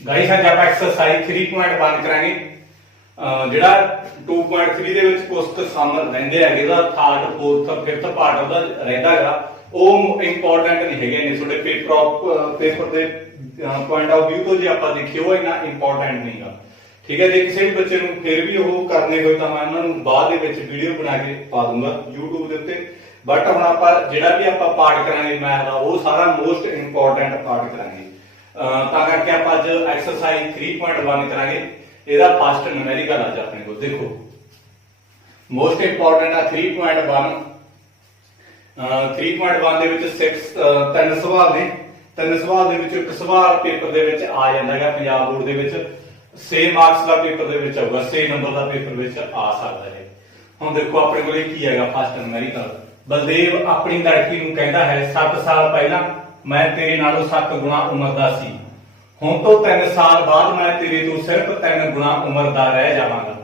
Guys ਅੱਜ ਆਪਾਂ exercise 3.1 ਕਰਾਂਗੇ। ਜਿਹੜਾ 2.3 ਦੇ ਵਿੱਚ ਕੁਝ ਸਮ ਰਹਿੰਦੇ ਹੈਗੇ ਦਾ ਥਰਡ ਫੋਰਥ ਫਿਫਥ ਪਾਰਟ ਉਹਦਾ ਰਹਿੰਦਾ ਹੈਗਾ, ਉਹ ਇੰਪੋਰਟੈਂਟ ਨਹੀਂ ਹੈਗੇ ਨੇ ਤੁਹਾਡੇ ਪੇਪਰ ਦੇ ਪੁਆਇੰਟ ਆਫ View ਤੋਂ ਜੇ ਆਪਾਂ ਦੇਖੀਏ ਉਹ ਇੰਨਾ ਇੰਪੋਰਟੈਂਟ ਨਹੀਂਗਾ। ਠੀਕ ਹੈ, ਜੇ ਕਿਸੇ ਵੀ ਬੱਚੇ ਨੂੰ ਫਿਰ ਵੀ ਉਹ ਕਰਨੇ ਹੋਏ ਤਾਂ ਮੈਂ ਉਹਨਾਂ ਨੂੰ ਬਾਅਦ ਦੇ ਵਿੱਚ ਵੀਡੀਓ ਬਣਾ ਕੇ ਪਾ ਦੂੰਗਾ YouTube ਦੇ ਉੱਤੇ। ਬਟ ਹੁਣ ਆਪਾਂ ਜਿਹੜਾ ਵੀ ਆਪਾਂ ਪਾਰਟ ਕਰਾਂਗੇ ਮੈਥ ਦਾ ਉਹ ਸਾਰਾ ਮੋਸਟ ਇੰਪੋਰਟੈਂਟ ਪਾਰਟ ਕਰਾਂਗੇ। ਤਾਂ ਕਰਕੇ ਆਪਾਂ ਅੱਜ ਐਕਸਰਸਾਈਜ਼ 3.1 ਕਰਾਂਗੇ। ਇਹਦਾ ਫਸਟ ਨਿਊਮੈਰੀਕਲ ਅੱਜ ਆਪਣੇ ਕੋਲ ਦੇਖੋ ਮੋਸਟ ਇੰਪੋਰਟੈਂਟ ਆ 3.1। 3.1 ਦੇ ਵਿੱਚ ਤਿੰਨ ਸਵਾਲ ਨੇ। ਤਿੰਨ ਸਵਾਲ ਦੇ ਵਿੱਚ ਇੱਕ ਸਵਾਲ ਪੇਪਰ ਦੇ ਵਿੱਚ ਆ ਜਾਂਦਾ ਹੈਗਾ ਪੰਜਾਬ ਬੋਰਡ ਦੇ ਵਿੱਚ 6 ਮਾਰਕਸ ਦਾ ਪੇਪਰ ਦੇ ਵਿੱਚ ਆਊਗਾ, 6 ਨੰਬਰ ਦਾ ਪੇਪਰ ਵਿੱਚ ਆ ਸਕਦਾ ਹੈ। ਹੁਣ ਦੇਖੋ ਆਪਣੇ ਕੋਲ ਕੀ ਹੈਗਾ ਫਸਟ ਨਿਊਮੈਰੀਕਲ। ਬਲਦੇਵ ਆਪਣੀ ਲੜਕੀ ਨੂੰ ਕਹਿੰਦਾ ਹੈ 7 ਸਾਲ ਪਹਿਲਾਂ ਮੈਂ ਤੇਰੇ ਨਾਲੋਂ 7 ਗੁਣਾ ਉਮਰ ਦਾ ਸੀ, ਹੁਣ ਤੋਂ 3 ਸਾਲ ਬਾਅਦ ਮੈਂ ਤੇਰੇ ਤੋਂ ਸਿਰਫ 3 ਗੁਣਾ ਉਮਰ ਦਾ ਰਹਿ ਜਾਵਾਂਗਾ।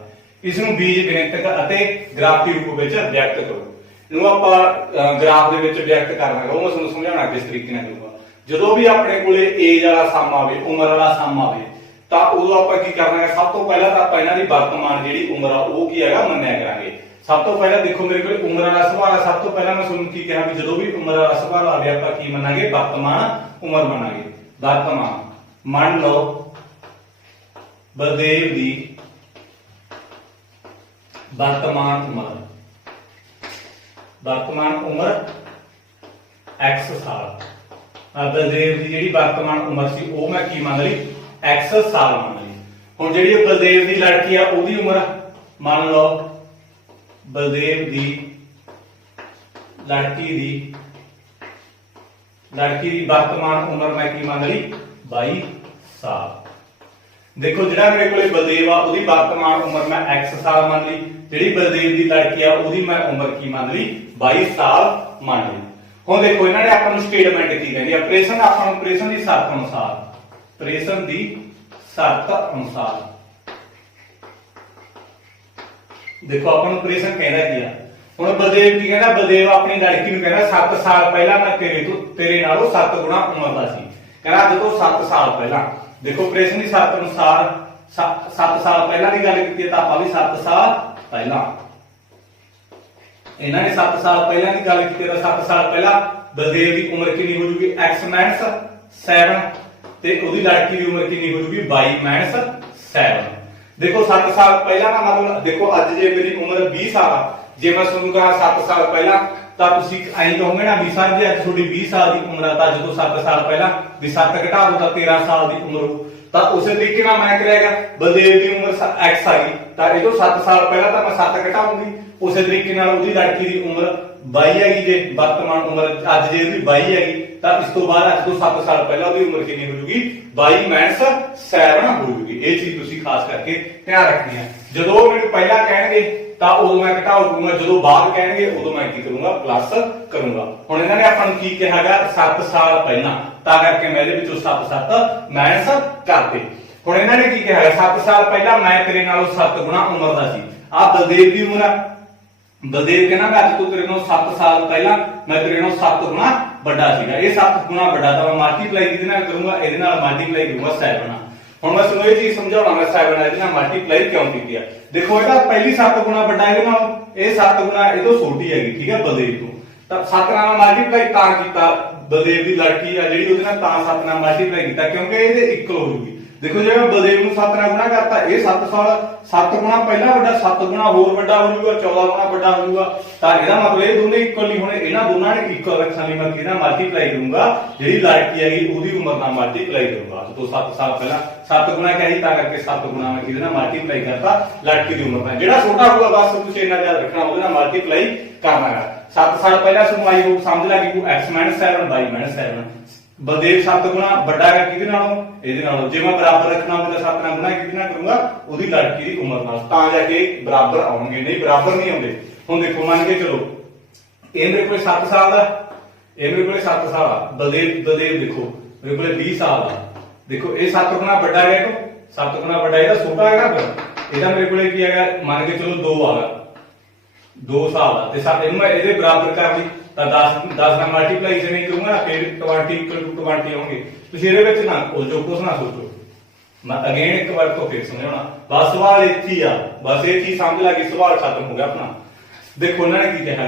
ਇਸ ਨੂੰ ਬੀਜ ਗਣਿਤਕ ਅਤੇ ਗ੍ਰਾਫੀ ਰੂਪ ਵਿੱਚ ਵਿਅਕਤ ਕਰੋ। ਇਹਨੂੰ ਆਪਾਂ ਗ੍ਰਾਫ ਦੇ ਵਿੱਚ ਵਿਅਕਤ ਕਰਨਾ ਹੈ, ਉਹ ਮੈਂ ਤੁਹਾਨੂੰ ਸਮਝਾਉਣਾ ਕਿਸ ਤਰੀਕੇ ਨਾਲ ਕਰੂੰਗਾ। ਜਦੋਂ ਵੀ ਆਪਣੇ ਕੋਲੇ ਏਜ ਵਾਲਾ ਸਮ ਆਵੇ, ਉਮਰ ਵਾਲਾ ਸਮ ਆਵੇ, ਤਾਂ ਉਦੋਂ ਆਪਾਂ ਕੀ ਕਰਨਾ ਹੈ, ਸਭ ਤੋਂ ਪਹਿਲਾਂ ਤਾਂ ਆਪਾਂ ਇਹਨਾਂ ਦੀ ਵਰਤਮਾਨ ਜਿਹੜੀ ਉਮਰ ਆ ਉਹ ਕੀ ਹੈਗਾ ਮੰਨਿਆ ਕਰਾਂਗੇ। ਸਭ ਤੋਂ ਪਹਿਲਾਂ ਦੇਖੋ ਮੇਰੇ ਕੋਲ ਉਮਰ ਵਾਲਾ ਸਵਾਲ ਆ। ਸਭ ਤੋਂ ਪਹਿਲਾਂ ਮੈਂ ਤੁਹਾਨੂੰ ਕੀ ਕਿਹਾ ਵੀ ਜਦੋਂ ਵੀ ਉਮਰ ਵਾਲਾ ਸਵਾਲ ਆਵੇ ਆਪਾਂ ਕੀ ਮੰਨਾਂਗੇ, ਵਰਤਮਾਨ ਉਮਰ ਮੰਨਾਂਗੇ। ਵਰਤਮਾਨ ਮੰਨ ਲਓ ਬਲਦੇਵ ਦੀ ਵਰਤਮਾਨ ਉਮਰ x ਸਾਲ। ਬਲਦੇਵ ਦੀ ਜਿਹੜੀ ਵਰਤਮਾਨ ਉਮਰ ਸੀ ਉਹ ਮੈਂ ਕੀ ਮੰਨ ਲਈ, x ਸਾਲ ਮੰਨ ਲਈ। ਹੁਣ ਜਿਹੜੀ ਬਲਦੇਵ ਦੀ ਲੜਕੀ ਆ ਉਹਦੀ ਉਮਰ ਮੰਨ ਲਓ ਬਲਦੇਵ ਦੀ ਲੜਕੀ ਦੀ ਵਰਤਮਾਨ ਉਮਰ ਮੈਂ ਕੀ ਮੰਨ ਲਈ 22 ਸਾਲ। ਦੇਖੋ ਜਿਹੜਾ ਮੇਰੇ ਕੋਲੇ ਬਲਦੇਵ ਆ ਉਹਦੀ ਵਰਤਮਾਨ ਉਮਰ ਮੈਂ x ਸਾਲ ਮੰਨ ਲਈ, ਜਿਹੜੀ ਬਲਦੇਵ ਦੀ ਲੜਕੀ ਆ ਉਹਦੀ ਮੈਂ ਉਮਰ ਕੀ ਮੰਨ ਲਈ 22 ਸਾਲ ਮੰਨ ਲਈ। ਹੁਣ ਦੇਖੋ ਇਹਨਾਂ ਨੇ ਆਪਾਂ ਨੂੰ ਸਟੇਟਮੈਂਟ ਕੀ ਕਹਿੰਦੀ ਆ, ਆਪਰੇਸ਼ਨ ਆਪਾਂ ਨੂੰ ਆਪਰੇਸ਼ਨ ਦੀ ਸ਼ਰਤ ਅਨੁਸਾਰ ਦੇਖੋ ਆਪਾਂ ਨੂੰ ਆਪਰੇਸ਼ਨ ਕਹਿੰਦਾ ਕੀ ਆ। ਹੁਣ ਬਲਦੇਵ ਕੀ ਕਹਿੰਦਾ, ਬਲਦੇਵ ਆਪਣੀ ਲੜਕੀ ਨੂੰ ਕਹਿੰਦਾ 7 ਸਾਲ ਪਹਿਲਾਂ ਮੈਂ ਤੇਰੇ ਨਾਲੋਂ 7 ਗੁਣਾ ਉਮਰ ਦਾ ਸੀ। ਕਹਿੰਦਾ ਅੱਜ ਤੋਂ 7 ਸਾਲ ਪਹਿਲਾਂ। ਦੇਖੋ ਆਪਰੇਸ਼ਨ ਦੀ ਸ਼ਰਤ ਅਨੁਸਾਰ 7 ਸਾਲ ਪਹਿਲਾਂ ਦੀ ਗੱਲ ਕੀਤੀ ਤਾਂ ਆਪਾਂ ਵੀ 7 ਸਾਲ ਪਹਿਲਾਂ। ਇਹਨਾਂ ਨੇ 7 ਸਾਲ ਪਹਿਲਾਂ ਦੀ ਗੱਲ ਕੀਤੀ ਤਾਂ 7 ਸਾਲ ਪਹਿਲਾਂ ਬਲਦੇਵ ਦੀ ਉਮਰ ਕਿੰਨੀ ਹੋ ਜੂਗੀ x - 7 ਤੇ ਉਹਦੀ ਲੜਕੀ ਦੀ ਉਮਰ ਕਿੰਨੀ ਹੋ ਜੂਗੀ 22 - 7। ਦੇਖੋ 7 ਸਾਲ ਪਹਿਲਾਂ ਦਾ ਮਤਲਬ ਦੇਖੋ ਅੱਜ ਜੇ ਮੇਰੀ ਉਮਰ 20 ਸਾਲ ਆ, ਜੇ ਮੈਂ ਤੁਹਾਨੂੰ ਕਹਾਂ 7 ਸਾਲ ਪਹਿਲਾਂ ਤਾਂ ਤੁਸੀਂ ਐਂ ਕਹੋਗੇ ਨਾ ਵੀ ਸਰ ਜੇ ਅੱਜ ਤੁਹਾਡੀ 20 ਸਾਲ ਦੀ ਉਮਰ ਆ ਤਾਂ ਜਦੋਂ 7 ਸਾਲ ਪਹਿਲਾਂ ਵੀ 7 ਘਟਾ ਦੋ ਤਾਂ 13 ਸਾਲ ਦੀ ਉਮਰ ਹੋ। ਤਾਂ ਉਸੇ ਤਰੀਕੇ ਨਾਲ ਮੈਂ ਕਰਿਆਗਾ ਬਲਦੇਵ ਦੀ ਉਮਰ x ਆ ਗਈ ਤਾਂ ਇਹ ਤੋਂ 7 ਸਾਲ ਪਹਿਲਾਂ ਤਾਂ ਮੈਂ 7 ਘਟਾਉਂਗੀ। ਉਸੇ ਤਰੀਕੇ ਨਾਲ ਉਹਦੀ ਲੜਕੀ ਦੀ ਉਮਰ 22 ਹੈਗੀ, ਜੇ ਵਰਤਮਾਨ ਉਮਰ ਅੱਜ ਜੇ ਉਹਦੀ 22 ਹੈਗੀ ਤਾਂ ਇਸ ਤੋਂ ਬਾਅਦ ਅੱਜ ਤੋਂ 7 ਸਾਲ ਪਹਿਲਾਂ ਉਹਦੀ ਉਮਰ ਕਿੰਨੀ ਹੋ ਜੂਗੀ 22 - 7 ਹੋ ਜੂਗੀ। ਇਹ ਚੀਜ਼ ਤੁਸੀਂ ਖਾਸ ਕਰਕੇ ਧਿਆਨ ਰੱਖਣੀ ਹੈ। ਜਦੋਂ ਉਹ ਮੈਨੂੰ ਪਹਿਲਾਂ ਕਹਿਣਗੇ ਤਾਂ ਉਦੋਂ ਮੈਂ ਘਟਾਉ ਕਰੂੰਗਾ, ਜਦੋਂ ਬਾਅਦ ਕਹਿਣਗੇ ਉਦੋਂ ਮੈਂ ਕੀ ਕਰੂੰਗਾ ਪਲੱਸ ਕਰੂੰਗਾ। ਹੁਣ ਇਹਨਾਂ ਨੇ ਆਪਾਂ ਨੂੰ ਕੀ ਕਿਹਾ ਹੈਗਾ 7 ਸਾਲ ਪਹਿਲਾਂ, ਤਾਂ ਕਰਕੇ ਮੈਂ ਇਹਦੇ ਵਿੱਚੋਂ 7 ਮਾਈਨਸ ਕਰਤੇ। ਹੁਣ ਇਹਨਾਂ ਨੇ ਕੀ ਕਿਹਾ 7 ਸਾਲ ਪਹਿਲਾਂ ਮੈਂ ਤੇਰੇ ਨਾਲੋਂ 7 ਗੁਣਾ ਉਮਰ ਦਾ ਸੀ। ਆਹ ਬਲਦੇਵ ਦੀ ਉਮਰ ਆ। ਬਲਦੇਵ ਕਹਿੰਦਾ ਮੈਂ ਅੱਜ ਤੋਂ ਤੇਰੇ ਨਾਲੋਂ 7 ਸਾਲ ਪਹਿਲਾਂ ਮੈਂ ਤੇਰੇ ਨਾਲੋਂ 7 ਗੁਣਾ ਵੱਡਾ ਸੀਗਾ। ਇਹ 7 ਗੁਣਾ ਵੱਡਾ ਤਾਂ ਮੈਂ ਮਲਟੀਪਲਾਈ ਕਿਹਦੇ ਨਾਲ ਕਰੂੰਗਾ, ਇਹਦੇ ਨਾਲ ਮਲਟੀਪਲਾਈ ਕਰੂੰਗਾ 7 ਨਾਲ। ਹੁਣ ਮੈਂ ਤੁਹਾਨੂੰ ਇਹ ਚੀਜ਼ ਸਮਝਾਉਣਾ ਮੈਂ 7 ਨਾਲ ਇਹਦੇ ਨਾਲ ਮਲਟੀਪਲਾਈ ਕਿਉਂ ਕੀਤੀ ਆ। ਦੇਖੋ ਇਹਦਾ ਪਹਿਲੀ 7 ਗੁਣਾ ਵੱਡਾ ਇਹਦੇ ਨਾਲੋਂ, ਇਹ 7 ਗੁਣਾ ਇਹ ਤੋਂ ਛੋਟੀ ਹੈਗੀ, ਠੀਕ ਹੈ ਬਲਦੇਵ ਤੋਂ। ਤਾਂ 7 ਨਾਲ ਮਲਟੀਪਲਾਈ ਤਾਂ ਕੀਤਾ, ਬਲਦੇਵ ਦੀ ਲੜਕੀ ਆ ਜਿਹੜੀ ਉਹਦੇ ਨਾਲ ਤਾਂ 7 ਨਾਲ ਮਲਟੀਪਲਾਈ ਕੀਤਾ ਕਿਉਂਕਿ ਇਹਦੇ ਇਕੁਅਲ ਹੋ ਜੂਗੀ। ਦੇਖੋ ਜੇ ਮੈਂ ਬਲਦੇਵ ਨੂੰ 7 ਨਾਲ ਗੁਣਾ ਕਰਤਾ, ਇਹ 7 ਸਾਲ 7 ਗੁਣਾ ਪਹਿਲਾਂ ਵੱਡਾ 7 ਗੁਣਾ ਹੋਰ ਵੱਡਾ ਹੋ ਜਾਊਗਾ, 14 ਗੁਣਾ ਵੱਡਾ ਹੋ ਜਾਊਗਾ। ਤਾਂ ਇਹਦਾ ਮਤਲਬ ਇਹ ਦੋਨੇ ਇਕੁਅਲ ਨਹੀਂ ਹੋਣੇ, ਇਹਨਾਂ ਦੋਨਾਂ ਨੇ ਇਕੁਅਲ ਰੱਖਣ ਲਈ ਮੈਂ ਕਿਹਦਾ ਮਲਟੀਪਲਾਈ ਕਰੂੰਗਾ, ਜਿਹੜੀ ਲੜਕੀ ਹੈਗੀ ਉਹਦੀ ਉਮਰ ਨਾਲ ਮਲਟੀਪਲਾਈ ਕਰੂੰਗਾ। ਜਦੋਂ 7 ਸਾਲ ਪਹਿਲਾਂ 7 ਗੁਣਾ ਕਹੀ ਤਾਂ ਕਰਕੇ 7 ਗੁਣਾ ਮੈਂ ਕਿਹਦੇ ਨਾਲ ਮਲਟੀਪਲਾਈ ਕਰਤਾ ਲੜਕੀ ਦੀ ਉਮਰ ਨਾਲ। ਜਿਹੜਾ ਛੋਟਾ ਹੋਊਗਾ ਬਸ ਤੁਸੀਂ ਇਹਨਾਂ ਯਾਦ ਰੱਖਣਾ ਉਹਦੇ ਨਾਲ ਮਲਟੀਪਲਾਈ ਕਰਨਾ ਹੈ। 7 ਸਾਲ ਪਹਿਲਾਂ ਸੁਣਵਾਈ ਹੋ ਸਮਝ ਲਾ ਕਿ x - 7 22 - 7। ਬਲਦੇਵ 7 ਗੁਣਾ ਵੱਡਾ ਹੈ ਕਿਹਦੇ ਨਾਲੋਂ, ਇਹਦੇ ਨਾਲੋਂ। ਜੇ ਮੈਂ ਬਰਾਬਰ ਰੱਖਣਾ ਹੁੰਦਾ 7 ਨਾਲ ਗੁਣਾ ਕਿਹਦੇ ਨਾਲ ਕਰੂੰਗਾ, ਉਹਦੀ ਲੜਕੀ ਦੀ ਉਮਰ ਨਾਲ, ਤਾਂ ਜਾ ਕੇ ਬਰਾਬਰ ਆਉਣਗੇ, ਨਹੀਂ ਬਰਾਬਰ ਨਹੀਂ ਆਉਂਦੇ। ਹੁਣ ਦੇਖੋ ਮੰਨ ਕੇ ਚਲੋ ਇਹ ਮੇਰੇ ਕੋਲ 7 ਸਾਲ ਦਾ, ਇਹ ਮੇਰੇ ਕੋਲ 7 ਸਾਲ ਆ। ਬਲਦੇਵ ਦੇਖੋ ਮੇਰੇ ਕੋਲ 20 ਸਾਲ ਦਾ। ਦੇਖੋ ਇਹ 7 ਗੁਣਾ ਵੱਡਾ ਹੈ, ਇਹਨੂੰ 7 ਗੁਣਾ ਵੱਡਾ, ਇਹਦਾ ਛੋਟਾ ਹੈਗਾ ਫਿਰ ਇਹਦਾ ਮੇਰੇ ਕੋਲ ਕੀ ਹੈਗਾ ਮੰਨ ਕੇ ਚਲੋ 2 ਆਗਾ 2 ਸਾਲ ਦਾ ਤੇ 7 ਇਹਨੂੰ ਮੈਂ ਇਹਦੇ ਬਰਾਬਰ ਕਰ ਲਈ ਤਾਂ 10 ਨਾਲ ਮਲਟੀਪਲਾਈ ਜਿਵੇਂ ਕਰੂੰਗਾ ਫਿਰ 20 = 20 ਆਉਣਗੇ। ਤੁਸੀਂ ਇਹਦੇ ਵਿੱਚ ਨਾ ਜੋ ਕੁਛ ਨਾ ਸੋਚੋ, मैं अगेन एक बार तो फिर समझाना, बस सवाल इत्थे ही आ, बस ये चीज समझ ला कि सवाल खत्म हो गया अपना। देखो उन्होंने की कहा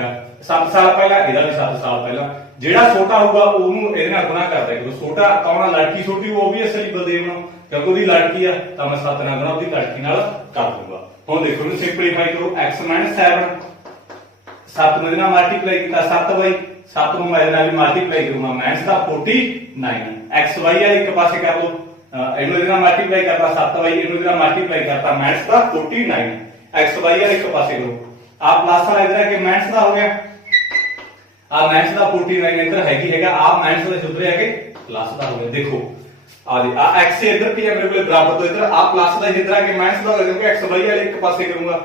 7 साल पहला, ਇਹਦਾ भी 7 साल पहला, ਜਿਹੜਾ ਛੋਟਾ ਹੋਊਗਾ ਉਹਨੂੰ ਇਹਦੇ ਨਾਲ ਗੁਣਾ ਕਰਦਾ ਕਿ ਛੋਟਾ ਕੌਣ ਆ, ਲੜਕੀ ਛੋਟੀ ਉਹ ਵੀ ਅਸਲੀ ਬਲਦੇਵ ਨੂੰ, ਕਿਉਂਕਿ ਉਹਦੀ ਲੜਕੀ ਆ ਤਾਂ ਮੈਂ 7 ਨਾਲ ਗੁਣਾ ਉਹਦੀ ਲੜਕੀ ਨਾਲ ਕਰ ਦੂੰਗਾ। ਹੁਣ ਦੇਖੋ ਇਹਨੂੰ ਸਿੰਪਲੀਫਾਈ ਕਰੋ, x - 7 7 ਨੂੰ ਇਹਦੇ ਨਾਲ ਮਲਟੀਪਲਾਈ ਕੀਤਾ 7y, 7 ਨੂੰ ਮੈਂ ਇਹਦੇ ਨਾਲ ਵੀ ਮਲਟੀਪਲਾਈ ਕਰੂੰਗਾ ਮਾਈਨਸ ਦਾ 49, x y ਵਾਲੇ ਇੱਕ ਪਾਸੇ ਕਰ ਲਓ, ਇਹਨੂੰ ਇਹਦੇ ਨਾਲ ਮਲਟੀਪਲਾਈ ਕਰਤਾ 7y, ਇਹਨੂੰ ਇਹਦੇ ਨਾਲ ਮਲਟੀਪਲਾਈ ਕਰਤਾ ਮਾਈਨਸ ਦਾ 49, x y ਵਾਲੇ ਇੱਕ ਪਾਸੇ ਕਰੋ, ਆ ਪਲੱਸ ਵਾਲਾ ਇਧਰ ਆ ਕੇ ਮਾਈਨਸ ਦਾ ਹੋ ਗਿਆ, ਆ ਮਾਈਨਸ ਦਾ 49 ਇਧਰ ਹੈਗਾ, ਆ ਮਾਈਨਸ ਦਾ ਉਧਰ ਆ ਕੇ ਪਲੱਸ ਦਾ ਹੋ ਗਿਆ। ਦੇਖੋ ਆ ਦੇ ਆ x ਇਧਰ ਕੀ ਹੈ ਮੇਰੇ ਕੋਲ ਬਰਾਬਰ ਤੋਂ ਇਧਰ, ਆ ਪਲੱਸ ਦਾ ਇਧਰ ਆ ਕੇ ਮਾਈਨਸ ਦਾ ਹੋ ਗਿਆ, ਕਿਉਂਕਿ x y ਵਾਲੇ ਇੱਕ ਪਾਸੇ ਕਰੂੰਗਾ,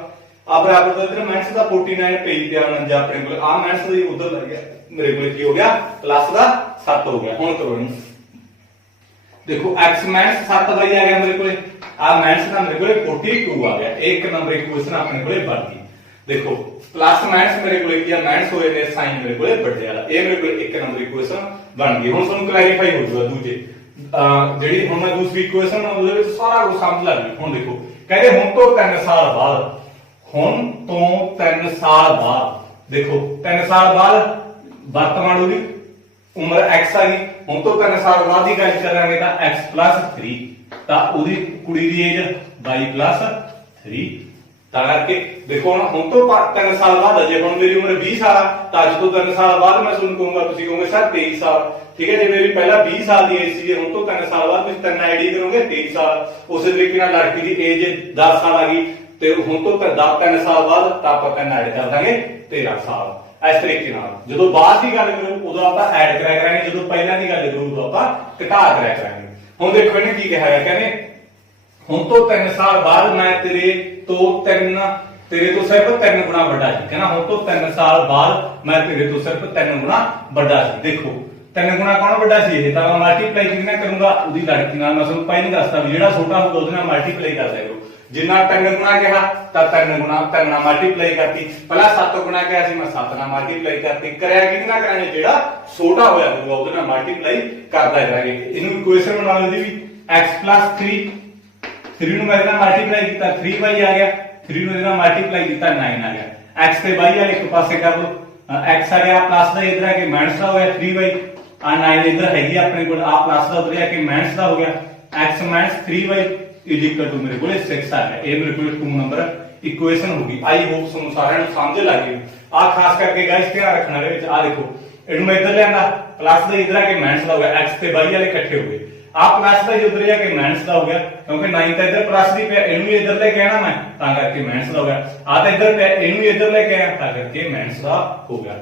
ਆ ਬਰਾਬਰ ਤੋਂ ਇਧਰ ਮਾਈਨਸ ਦਾ 49 ਪੇਜ ਤੇ 49 ਆਪਣੇ ਕੋਲ, ਆ ਮਾਈਨਸ ਦਾ ਉਧਰ ਲੱਗ ਗਿਆ, ਮੇਰੇ ਕੋਲ ਕੀ ਹੋ ਗਿਆ ਪਲੱਸ ਦਾ 7 ਹੋ ਗਿਆ। ਹੁਣ ਕਰੋ ਇਹਨੂੰ, ਦੇਖੋ x - 7y ਆ ਗਿਆ ਮੇਰੇ ਕੋਲੇ, ਆ ਮਾਈਨਸ ਦਾ ਮੇਰੇ ਕੋਲੇ 42 ਆ ਗਿਆ, ਇੱਕ ਨੰਬਰ ਇਕੁਏਸ਼ਨ ਆਪਣੇ ਕੋਲੇ ਬਣ ਗਈ। देखो प्लस माइनस मेरे को किया माइनस होए ने साइन मेरे को बढ़े वाला, ये मेरे को एक नंबर इक्वेशन बन गई। हुन ਤੁਹਾਨੂੰ ਕਲੈਰੀਫਾਈ ਹੋ ਜਾਊਗਾ ਦੂਜੇ ਜਿਹੜੀ ਹੁਣ ਮੈਂ ਦੂਸਰੀ ਇਕੁਏਸ਼ਨ ਉਹਦੇ ਵਿੱਚ ਸਾਰਾ ਕੁਝ ਸਮਝ ਲੱਗ ਗਈ। ਹੁਣ ਦੇਖੋ ਕਹਿੰਦੇ ਹੁਣ ਤੋਂ 3 ਸਾਲ ਬਾਅਦ, ਹੁਣ ਤੋਂ 3 ਸਾਲ ਬਾਅਦ, ਦੇਖੋ 3 ਸਾਲ ਬਾਅਦ ਵਰਤਮਾਨ ਉਹਦੀ ਉਮਰ x ਆ ਗਈ, ਹੁਣ ਤੋਂ 3 ਸਾਲ ਬਾਅਦ ਦੀ ਗੱਲ ਕਰਾਂਗੇ ਤਾਂ x + 3, ਤਾਂ ਉਹਦੀ ਕੁੜੀ ਦੀ ਏਜ y + 3, ਤਾਂ ਕਰਕੇ ਦੇਖੋ ਹੁਣ ਤੋਂ 3 ਸਾਲ ਬਾਅਦ, ਜੇ ਹੁਣ ਮੇਰੀ ਉਮਰ 20 ਸਾਲ ਆ ਤਾਂ ਅੱਜ ਤੋਂ 3 ਸਾਲ ਬਾਅਦ ਮੈਂ ਤੁਹਾਨੂੰ ਕਹੂੰਗਾ, ਤੁਸੀਂ ਕਹੋਗੇ ਸਰ 23 ਸਾਲ, ਠੀਕ ਹੈ। ਜੇ ਮੇਰੀ ਪਹਿਲਾਂ 20 ਸਾਲ ਦੀ ਏਜ ਸੀ, ਹੁਣ ਤੋਂ 3 ਸਾਲ ਬਾਅਦ ਤੁਸੀਂ 3 ਐਡ ਕਰੋਗੇ 23 ਸਾਲ। ਉਸੇ ਤਰੀਕੇ ਨਾਲ ਲੜਕੀ ਦੀ ਏਜ 10 ਸਾਲ ਆ ਗਈ ਤੇ ਹੁਣ ਤੋਂ 3 ਸਾਲ ਬਾਅਦ ਤਾਂ ਆਪਾਂ 3 ਐਡ ਕਰ ਦਾਂਗੇ 13 ਸਾਲ। ਇਸ ਤਰੀਕੇ ਨਾਲ ਜਦੋਂ ਬਾਅਦ ਦੀ ਗੱਲ ਕਰੋ ਉਦੋਂ ਆਪਾਂ ਐਡ ਕਰਿਆ ਕਰਾਂਗੇ, ਜਦੋਂ ਪਹਿਲਾਂ ਦੀ ਗੱਲ ਕਰੋ ਉਦੋਂ ਆਪਾਂ ਘਟਾ ਕਰਿਆ ਕਰਾਂਗੇ। ਹੁਣ ਦੇਖੋ ਇਹਨੇ ਕੀ ਕਿਹਾ ਹੈ, ਕਹਿੰਦੇ ਹੁਣ ਤੋਂ 3 ਸਾਲ ਬਾਅਦ ਮੈਂ ਤੇਰੇ ਤੋਂ ਸਿਰਫ 3 ਗੁਣਾ ਵੱਡਾ ਸੀ, ਕਹਿੰਦਾ ਹੁਣ ਤੋਂ 3 ਸਾਲ ਬਾਅਦ ਮੈਂ ਤੇਰੇ ਤੋਂ ਸਿਰਫ 3 ਗੁਣਾ ਵੱਡਾ ਸੀ। ਦੇਖੋ 3 ਗੁਣਾ ਕੌਣ ਵੱਡਾ ਸੀ, ਇਹ ਤਾਂ ਮੈਂ ਮਲਟੀਪਲਾਈ ਕਿਵੇਂ ਕਰੂੰਗਾ ਉਹਦੀ ਲੜਕੀ ਨਾਲ। ਮੈਂ ਤੁਹਾਨੂੰ ਪਹਿਲਾਂ ਦੱਸਦਾ ਵੀ ਜਿਹੜਾ ਛੋਟਾ ਹੋਊਗਾ ਉਹਦੇ ਨਾਲ ਮਲਟੀਪਲਾਈ ਕਰ ਦਿਆ ਕਰੋ, ਜਿੰਨਾ 3 ਗੁਣਾ ਕਿਹਾ ਤਾਂ 3 ਗੁਣਾ 3 ਨਾਲ ਮਲਟੀਪਲਾਈ ਕਰਤੀ, ਪਹਿਲਾਂ 7 ਗੁਣਾ ਕਿਹਾ ਸੀ ਮੈਂ 7 ਨਾਲ ਮਲਟੀਪਲਾਈ ਕਰਤੀ, ਕਰਿਆ ਕਿਹਦੇ ਨਾਲ ਕਰਾਂਗੇ ਜਿਹੜਾ ਛੋਟਾ ਹੋਇਆ ਹੋਊਗਾ ਉਹਦੇ ਨਾਲ ਮਲਟੀਪਲਾਈ ਕਰਦਾ ਕਰਾਂਗੇ। ਇਹਨੂੰ ਇਕੁਏਸ਼ਨ ਬਣਾ ਲਓ ਦੀ ਵੀ x + 3, 3 ਨੂੰ ਮੈਂ ਇਹਦੇ ਨਾਲ ਮਲਟੀਪਲਾਈ ਕੀਤਾ 3y ਆ ਗਿਆ, 3 ਨੂੰ ਇਹਦੇ ਨਾਲ ਮਲਟੀਪਲਾਈ ਕੀਤਾ 9 ਆ ਗਿਆ, x ਤੇ y ਵਾਲੇ ਇੱਕ ਪਾਸੇ ਕਰ ਲਓ, x ਆ ਗਿਆ ਪਲੱਸ ਦਾ ਇਧਰ ਆ ਕੇ ਮਾਈਨਸ ਦਾ ਹੋ ਗਿਆ 3y, ਆ 9 ਇਧਰ ਹੈਗੀ ਆਪਣੇ ਕੋਲ, ਆ ਪਲੱਸ ਦਾ ਉਧਰ ਆ ਕੇ ਮਾਈਨਸ ਦਾ ਹੋ ਗਿਆ, x - 3y = ਮੇਰੇ ਕੋਲ 6 ਆ ਗਿਆ। ਇਹ ਮੇਰੇ ਕੋਲ 2 ਨੰਬਰ ਇਕੁਏਸ਼ਨ ਹੋ ਗਈ। ਆਈ ਹੋਪ ਤੁਹਾਨੂੰ ਸਾਰਿਆਂ ਨੂੰ ਸਮਝ ਲੱਗ ਗਈ। ਆ ਖਾਸ ਕਰਕੇ ਗਾਇਸ ਧਿਆਨ ਰੱਖਣਾ ਇਹਦੇ ਵਿੱਚ, ਆ ਦੇਖੋ ਇਹਨੂੰ ਮੈਂ ਇੱਧਰ ਲਿਆਂਦਾ ਪਲੱਸ ਦਾ ਇਧਰ ਆ ਕੇ ਮਾਈਨਸ ਦਾ ਹੋ ਗਿਆ, x ਤੇ y ਵਾਲੇ ਇਕੱਠੇ ਹੋ ਗਏ, ਆ ਪਲੱਸ ਦਾ ਉਧਰ ਆ ਕੇ ਮਾਈਨਸ ਦਾ ਹੋ ਗਿਆ, ਕਿਉਂਕਿ 9 ਤਾਂ ਇਧਰ ਪਲੱਸ ਦੀ ਪਿਆ, ਇਹਨੂੰ ਵੀ ਇਧਰ ਲੈ ਕੇ ਆਣਾ ਮੈਂ, ਤਾਂ ਕਰਕੇ ਮਾਈਨਸ ਦਾ ਹੋ ਗਿਆ, ਆ ਤਾਂ ਇਧਰ ਪਿਆ ਇਹਨੂੰ ਵੀ ਇਧਰ ਲੈ ਕੇ ਆਇਆ ਤਾਂ ਕਰਕੇ ਮਾਈਨਸ ਦਾ ਹੋ ਗਿਆ।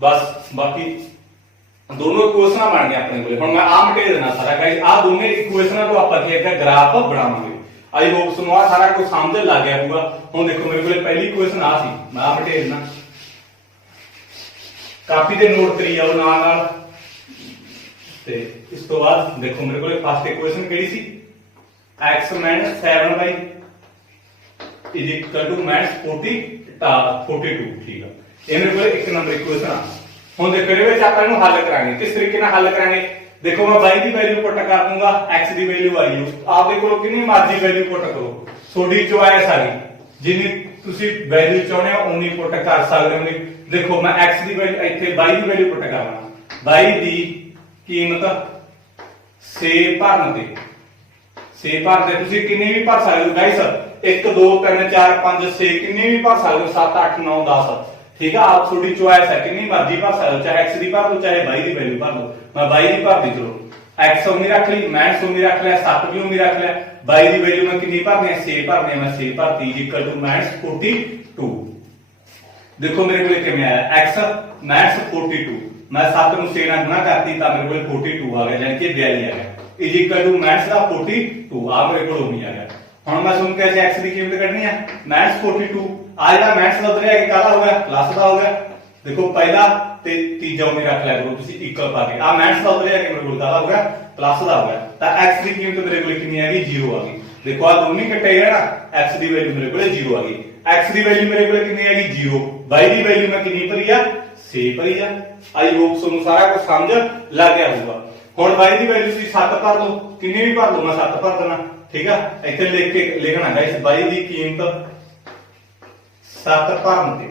ਬਸ ਬਾਕੀ ਦੋਨੋਂ ਇਕੁਏਸ਼ਨਾਂ ਬਣ ਗਈਆਂ ਆਪਣੇ ਕੋਲੇ। ਹੁਣ ਮੈਂ ਆ ਮਿਟਾ ਦੇਣਾ ਸਾਰਾ ਗਾਇਸ, ਆ ਦੋਨੇ ਇਕੁਏਸ਼ਨਾਂ ਤੋਂ ਆਪਾਂ ਕੀ ਇੱਕ ਗ੍ਰਾਫ ਬਣਾਵਾਂਗੇ। ਆਈ ਹੋਪ ਤੁਹਾਨੂੰ ਆ ਸਾਰਾ ਕੁਝ ਸਮਝ ਲੱਗ ਗਿਆ ਹੋਊਗਾ। ਹੁਣ ਦੇਖੋ ਮੇਰੇ ਕੋਲੇ ਪਹਿਲੀ ਇਕੁਏਸ਼ਨ ਆ ਸੀ, ਮੈਂ ਆ ਮਿਟਾ ਦੇਣਾ, ਕਾਪੀ ਤੇ ਨੋਟ ਕਰੀ ਜਾਓ ਨਾਲ ਤੇ ਇਸ ਤੋਂ ਬਾਅਦ ਦੇਖੋ ਮੇਰੇ ਕੋਲੇ ਫਸਟ ਇਕੁਏਸ਼ਨ ਕਿਹੜੀ ਸੀ, x - 7y = -42, ਠੀਕ ਆ। ਇਹ ਮੇਰੇ ਕੋਲੇ ਇੱਕ ਨੰਬਰ ਇਕੁਏਸ਼ਨ ਆ। ਹੁਣ ਦੇਖੋ ਇਹਦੇ ਵਿੱਚ ਆਪਾਂ ਇਹਨੂੰ ਹੱਲ ਕਰਾਂਗੇ, ਕਿਸ ਤਰੀਕੇ ਨਾਲ ਹੱਲ ਕਰਾਂਗੇ। ਦੇਖੋ ਮੈਂ y ਦੀ ਵੈਲਿਊ ਪੁੱਟ ਕਰ ਦੂੰਗਾ, x ਦੀ ਵੈਲਿਊ ਆ ਗਈ, ਆਪਦੇ ਕੋਲੋਂ ਕਿੰਨੀ ਮਰਜ਼ੀ ਵੈਲਿਊ ਪੁੱਟ ਕਰੋ, ਤੁਹਾਡੀ ਚੁਆਇਸ ਆ ਗਈ, ਜਿੰਨੀ ਤੁਸੀਂ ਵੈਲਿਊ ਚਾਹੁੰਦੇ ਹੋ ਉਨੀ ਪੁੱਟ ਕਰ ਸਕਦੇ ਹੋ। ਦੇਖੋ ਮੈਂ x ਦੀ ਵੈਲਿਊ ਇੱਥੇ y ਦੀ ਵੈਲਿਊ ਪੁੱਟ ਕਰਨਾ, y ਦੀ ਕੀਮਤ 6 ਭਰਨ ਤੇ ਤੁਸੀਂ ਕਿੰਨੇ ਵੀ ਭਰ ਸਕਦੇ ਹੋ ਗਾਇਸ, 1 2 3 4 5 6 ਕਿੰਨੇ ਵੀ ਭਰ ਸਕਦੇ ਹੋ, 7 8 9 10, ਠੀਕ ਆ। ਆਪ ਤੁਹਾਡੀ ਚੁਆਇਸ ਹੈ, ਕਿੰਨੀ ਮਰਜ਼ੀ ਭਰ ਸਕਦੇ ਹੋ, ਚਾਹੇ x ਦੀ ਭਰ ਲਓ ਚਾਹੇ y ਦੀ ਵੈਲਿਊ ਭਰ ਲਓ। ਮੈਂ y ਦੀ ਭਰ ਦੀ, ਚਲੋ x ਉਨੀ ਰੱਖ ਲਈ, ਮਾਈਨਸ ਉਨੀ ਰੱਖ ਲਿਆ, 7 ਵੀ ਉਨੀ ਰੱਖ ਲਿਆ, y ਦੀ ਵੈਲਿਊ ਮੈਂ ਕਿੰਨੀ ਭਰਨੀ ਹੈ 6 ਭਰਨੀ ਹੈ, ਮੈਂ 6 ਭਰਤੀ = -42। ਦੇਖੋ ਮੇਰੇ ਕੋਲ ਕਿਵੇਂ ਆਇਆ, x - 42, ਮੈਂ 7 ਨੂੰ 6 ਨਾਲ ਗੁਣਾ ਕਰਤੀ ਤਾਂ ਮੇਰੇ ਕੋਲ 42 ਆ ਗਿਆ, ਯਾਨੀ ਕਿ 42 ਆ ਗਿਆ, = ਮਾਈਨਸ ਦਾ 42 ਆ ਮੇਰੇ ਕੋਲ ਉਨੀ ਆ ਗਿਆ। ਹੁਣ ਮੈਂ ਤੁਹਾਨੂੰ ਕਿਹਾ ਸੀ x ਦੀ ਕੀਮਤ ਕੱਢਣੀ ਹੈ -42, ਆ ਜਿਹੜਾ ਮਾਈਨਸ ਦਾ ਉਧਰ ਆ ਕੇ ਕਾਹਦਾ ਹੋ ਗਿਆ ਪਲੱਸ ਦਾ ਹੋ ਗਿਆ। ਦੇਖੋ ਪਹਿਲਾ ਤੇ ਤੀਜਾ ਉਨੀ ਰੱਖ ਲਿਆ ਕਰੋ ਤੁਸੀਂ ਇਕੁਅਲ ਪਾ ਕੇ, ਆ ਮਾਈਨਸ ਦਾ ਉਧਰ ਆ ਕੇ ਮੇਰੇ ਕੋਲ ਕਾਹਦਾ ਹੋ ਗਿਆ ਪਲੱਸ ਦਾ ਹੋ ਗਿਆ, ਤਾਂ x ਦੀ ਕੀਮਤ ਮੇਰੇ ਕੋਲ ਕਿੰਨੀ ਆ ਗਈ 0 ਆ ਗਈ। ਦੇਖੋ ਆ ਦੋਨੇ ਕੱਟੇ ਗਏ ਨਾ, x ਦੀ ਵੈਲਿਊ ਮੇਰੇ ਕੋਲ 0 ਆ ਗਈ, x ਦੀ ਵੈਲਿਊ ਮੇਰੇ ਕੋਲ ਕਿੰਨੀ ਆ ਗਈ 0, y ਦੀ ਵੈਲਿਊ ਮੈਂ ਕਿੰਨੀ ਭਰੀ ਆ 6 ਭਰੀ ਆ। ਆਈ ਹੋਪ ਤੁਹਾਨੂੰ ਸਾਰਾ ਕੁਝ ਸਮਝ ਲੱਗ ਗਿਆ ਹੋਊਗਾ। ਹੁਣ y ਦੀ ਵੈਲਿਊ ਤੁਸੀਂ 7 ਭਰ ਲਓ, ਕਿੰਨੀ ਵੀ ਭਰ ਲਓ, ਮੈਂ 7 ਭਰ ਦੇਣਾ। ठीक है, इतने लिख के लिखना गाइस y की कीमत 7 भरन ते